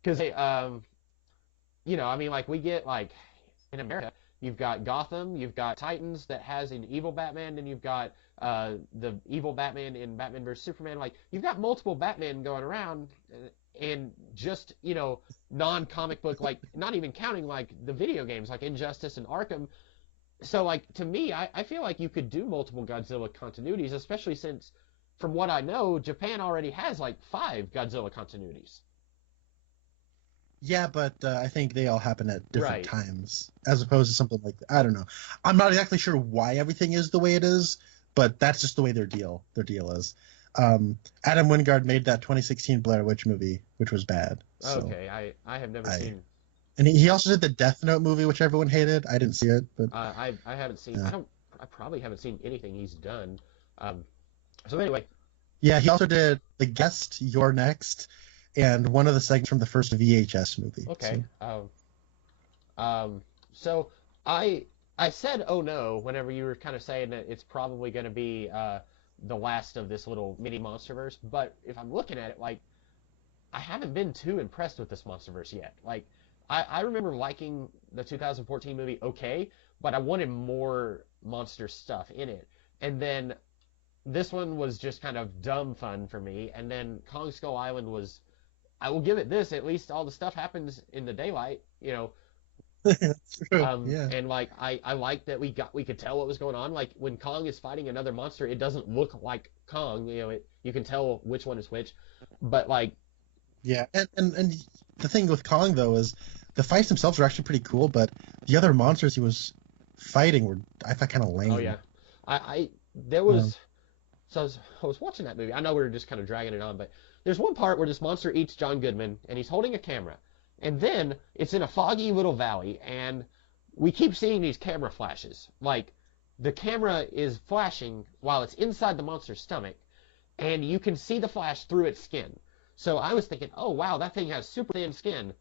because I mean, like, we get, like, in America, you've got Gotham, you've got Titans that has an evil Batman, and you've got the evil Batman in Batman vs Superman. Like, you've got multiple Batman going around, and just, non-comic book, like, not even counting, like, the video games, like Injustice and Arkham. So, like, to me, I feel like you could do multiple Godzilla continuities, especially since, from what I know, Japan already has, like, 5 Godzilla continuities. Yeah, but I think they all happen at different Right. times, as opposed to something like I don't know. I'm not exactly sure why everything is the way it is, but that's just the way their deal is. Adam Wingard made that 2016 Blair Witch movie, which was bad. So Okay, I have never seen. and he also did the Death Note movie, which everyone hated. I didn't see it, but I haven't seen. Yeah. I probably haven't seen anything he's done. So anyway, yeah, he also did The Guest, You're Next, and one of the segments from the first VHS movie. okay. So, So I said, oh no, whenever you were kind of saying that it's probably going to be the last of this little mini MonsterVerse. But if I'm looking at it, like, I haven't been too impressed with this MonsterVerse yet. Like, I remember liking the 2014 movie, okay, but I wanted more monster stuff in it. And then this one was just kind of dumb fun for me. And then Kong Skull Island was, I will give it this, at least all the stuff happens in the daylight, That's true. Yeah. And like I like that we could tell what was going on. Like, when Kong is fighting another monster, it doesn't look like Kong. You can tell which one is which. But like, Yeah, and the thing with Kong though is the fights themselves are actually pretty cool, but the other monsters he was fighting were, I thought, kind of lame. oh yeah, there was so I was watching that movie. I know we were just kind of dragging it on, but there's one part where this monster eats John Goodman, and he's holding a camera, and then it's in a foggy little valley, and we keep seeing these camera flashes. Like, the camera is flashing while it's inside the monster's stomach, and you can see the Flash through its skin. So I was thinking, oh wow, that thing has super thin skin.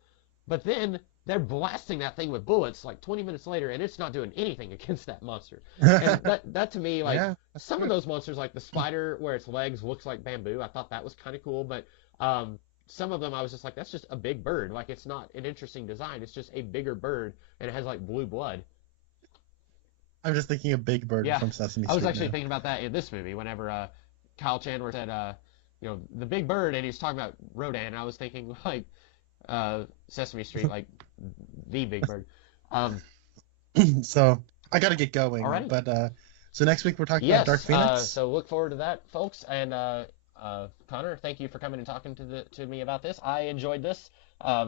But then they're blasting that thing with bullets like 20 minutes later, and it's not doing anything against that monster. And that to me, like Yeah, some of those monsters, like the spider where its legs looks like bamboo, I thought that was kind of cool. But some of them, I was just like, that's just a big bird. Like it's not an interesting design. It's just a bigger bird, and it has like blue blood. I'm just thinking of Big Bird Yeah, from Sesame I was Street actually now. thinking about that in this movie. Whenever Kyle Chandler said, the big bird, and he's talking about Rodan, I was thinking like Sesame Street, like the Big Bird. So I got to get going. Alrighty. But so next week we're talking about Yes. Dark Phoenix. So look forward to that, folks. And Connor, thank you for coming and talking to me about this. I enjoyed this. I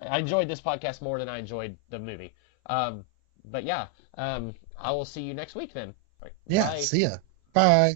enjoyed this podcast more than I enjoyed the movie. But yeah, I will see you next week then. All right, Yeah, bye. see ya. Bye.